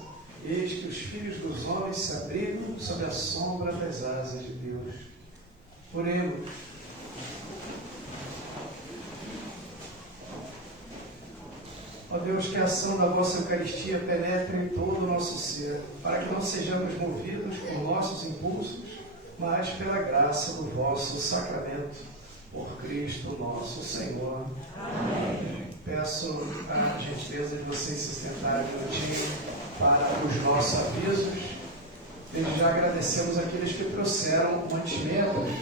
Eis que os filhos dos homens se abrigam sob a sombra das asas de Deus. Oremos. Ó Deus, que a ação da vossa Eucaristia penetre em todo o nosso ser, para que não sejamos movidos por nossos impulsos, mas pela graça do vosso sacramento, por Cristo nosso Senhor. Amém. Peço a gentileza de vocês se sentarem um minutinho para os nossos avisos. Desde já agradecemos aqueles que trouxeram mantimentos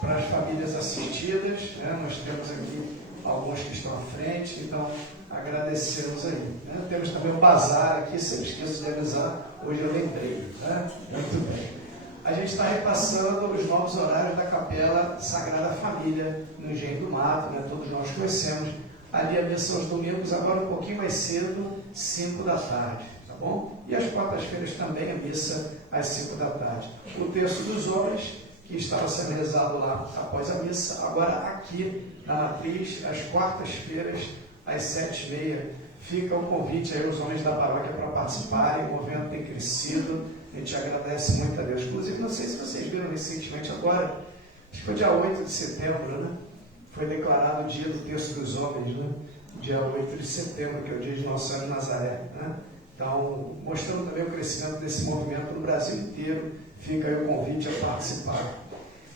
para as famílias assistidas, né? Nós temos aqui alguns que estão à frente, então agradecemos aí. Né? Temos também o bazar aqui, sempre esqueço de avisar, hoje eu lembrei. Né? Muito bem. A gente está repassando os novos horários da Capela Sagrada Família, no Engenho do Mato, né? Todos nós conhecemos. Ali a missa aos domingos, agora um pouquinho mais cedo, 5 da tarde, tá bom? E às quartas-feiras também a missa às 5 da tarde. O Terço dos Homens, que estava sendo rezado lá após a missa, agora aqui na Matriz, às quartas-feiras, às 7h30. Fica o convite aí aos homens da paróquia para participarem. O movimento tem crescido, a gente agradece muito a Deus. Inclusive, não sei se vocês viram recentemente agora, acho que foi dia 8 de setembro, né? Foi declarado o dia do Terço dos Homens, né? Dia 8 de setembro, que é o dia de Nossa Senhora de Nazaré, né? Então, mostrando também o crescimento desse movimento no Brasil inteiro, fica aí o convite a participar.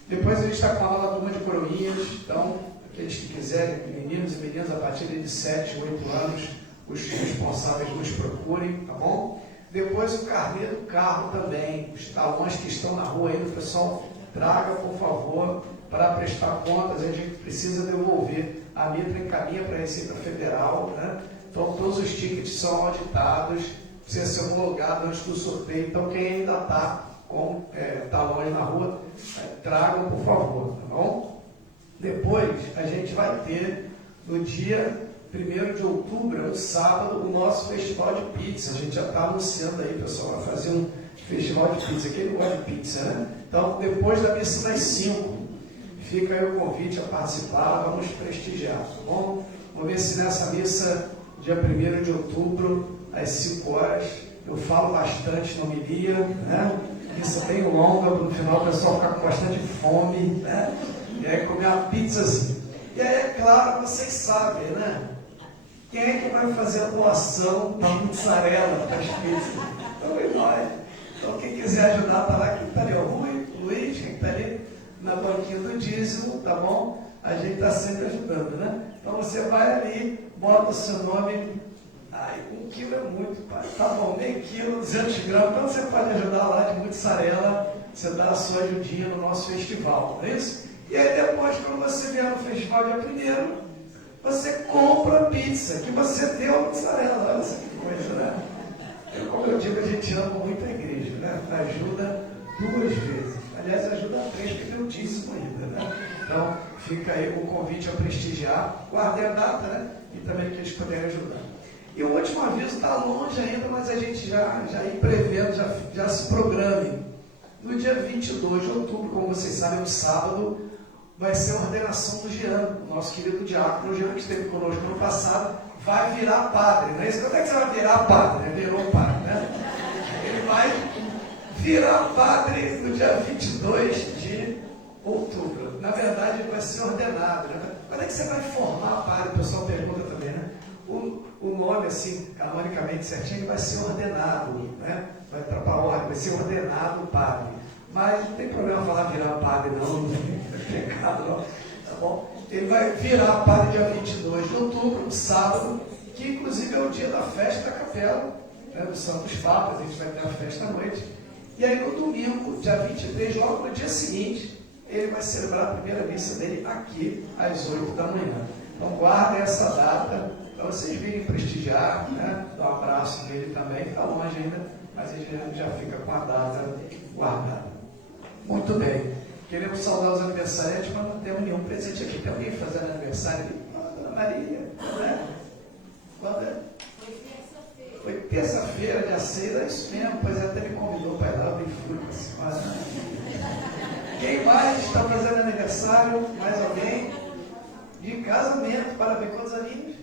Depois a gente está com a nova turma de coroinhas, então, aqueles que quiserem, meninos e meninas, a partir de 7, 8 anos, os responsáveis nos procurem, tá bom? Depois o carnê do carro também, os talões que estão na rua ainda, o pessoal traga, por favor, para prestar contas, a gente precisa devolver. A Mitra encaminha para a Receita Federal, né? Então todos os tickets são auditados, precisa ser homologado antes do sorteio, então quem ainda está com talões na rua, tragam, por favor, tá bom? Depois a gente vai ter, no dia 1º de outubro, no sábado, o nosso festival de pizza. A gente já está anunciando aí, pessoal, vai fazer um festival de pizza. Quem não gosta de pizza, né? Então, depois da missa das 5, fica aí o convite a participar, vamos prestigiar, tá bom? Vamos ver se nessa missa, dia 1º de outubro, às 5 horas, eu falo bastante na homilia, né? Missa bem longa, no final o pessoal ficar com bastante fome, né? E aí comer uma pizzazinha. E aí, é claro, vocês sabem, né? Quem é que vai fazer a doação da mussarela para as pizzas? Então, e nós. Então, quem quiser ajudar, está lá. Quem está ali? O Luiz, quem está ali na banquinha do dízimo, tá bom? A gente está sempre ajudando, né? Então, você vai ali, bota o seu nome. Ai, 1 quilo é muito, pai. Tá bom, meio quilo, 200 gramas. Então, você pode ajudar lá de mussarela, você dá a sua ajudinha no nosso festival, não é isso? E aí, depois, quando você vier no festival dia 1º, você compra a pizza, que você deu a mussarela. Olha só que coisa, né? Como eu digo, a gente ama muito a igreja, né? Ajuda 2 vezes. Aliás, ajuda 3, porque tem o dízimo ainda, né? Então, fica aí o convite a prestigiar. Guardem a data, né? E também que eles puderem ajudar. E o último aviso está longe ainda, mas a gente já ir prevendo, já se programe. No dia 22 de outubro, como vocês sabem, no sábado, vai ser a ordenação do Jean, o nosso querido diácono Jean, que esteve conosco no passado, vai virar padre, não é isso? Quando é que você vai virar padre? Virou padre, né? Ele vai virar padre no dia 22 de outubro. Na verdade, ele vai ser ordenado, né? Quando é que você vai formar padre? O pessoal pergunta também, né? O nome, assim, canonicamente certinho, ele vai ser ordenado, né? Vai para a ordem, vai ser ordenado padre. Mas não tem problema falar virar padre, não tem pecado, não, tá bom? Ele vai virar padre dia 22 de outubro, sábado, que inclusive é o dia da festa da capela, né, dos Santos Papas, a gente vai ter a festa à noite. E aí no domingo, dia 23, logo no dia seguinte, ele vai celebrar a primeira missa dele aqui, às 8 da manhã. Então guardem essa data, para vocês virem prestigiar, né? Dar um abraço nele também, está longe ainda, mas a gente já fica com a data guardada. Muito bem. Queremos saudar os aniversariantes, mas não temos nenhum presente aqui. Tem alguém fazendo aniversário aqui? Dona Maria, né? Quando é? Foi terça-feira, dia 6, é isso mesmo, pois até me convidou para ir lá, eu bem fui com a senhora. Quem mais está fazendo aniversário? Mais alguém? De casamento, parabéns, quantos aninhos?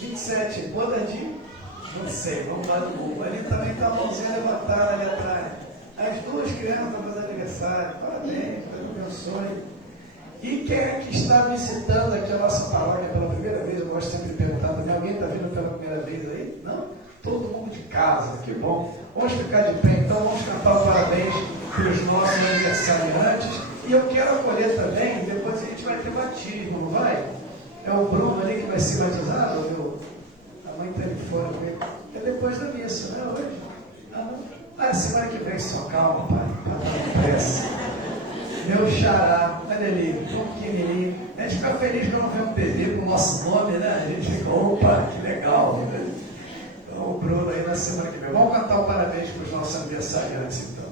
27. Boa, Dadi? Não sei, vamos lá do Google. Ali também está a mãozinha levantada ali atrás. As duas crianças estão fazendo aniversário. Parabéns, Deus abençoe. E quem é que está visitando aqui a nossa paróquia pela primeira vez? Eu gosto sempre de perguntar também. Alguém está vindo pela primeira vez aí? Não? Todo mundo de casa, que bom. Vamos ficar de pé então, vamos cantar o parabéns para os nossos aniversariantes. E eu quero acolher também, depois a gente vai ter batismo, não vai? É o Bruno ali que vai ser batizado? A mãe está ali fora. É depois da missa, não é hoje? Ah, semana que vem, só calma, pai. Para dar pressa. Meu xará, olha ali, tão pequenininho. A gente fica feliz que eu não venho um bebê com o nosso nome, né? A gente fica, opa, que legal. Né? Então, o Bruno aí na semana que vem. Vamos cantar o parabéns para os nossos aniversariantes, então.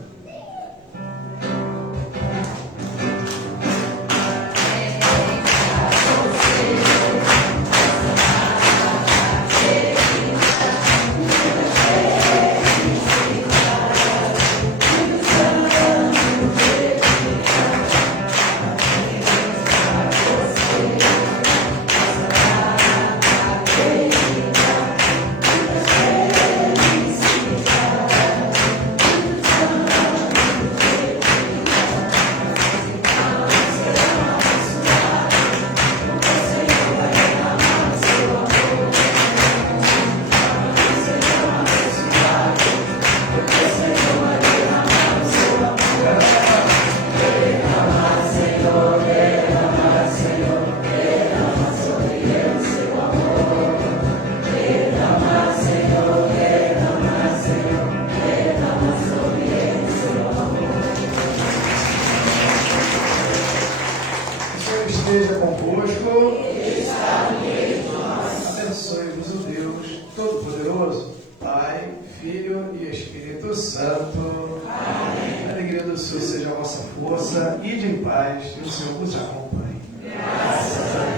Esteja convosco. Abençoe-vos o Deus Todo-Poderoso, Pai, Filho e Espírito Santo. Amém. A alegria do Senhor seja a vossa força. Ide em paz e o Senhor vos acompanhe. Graças a Deus.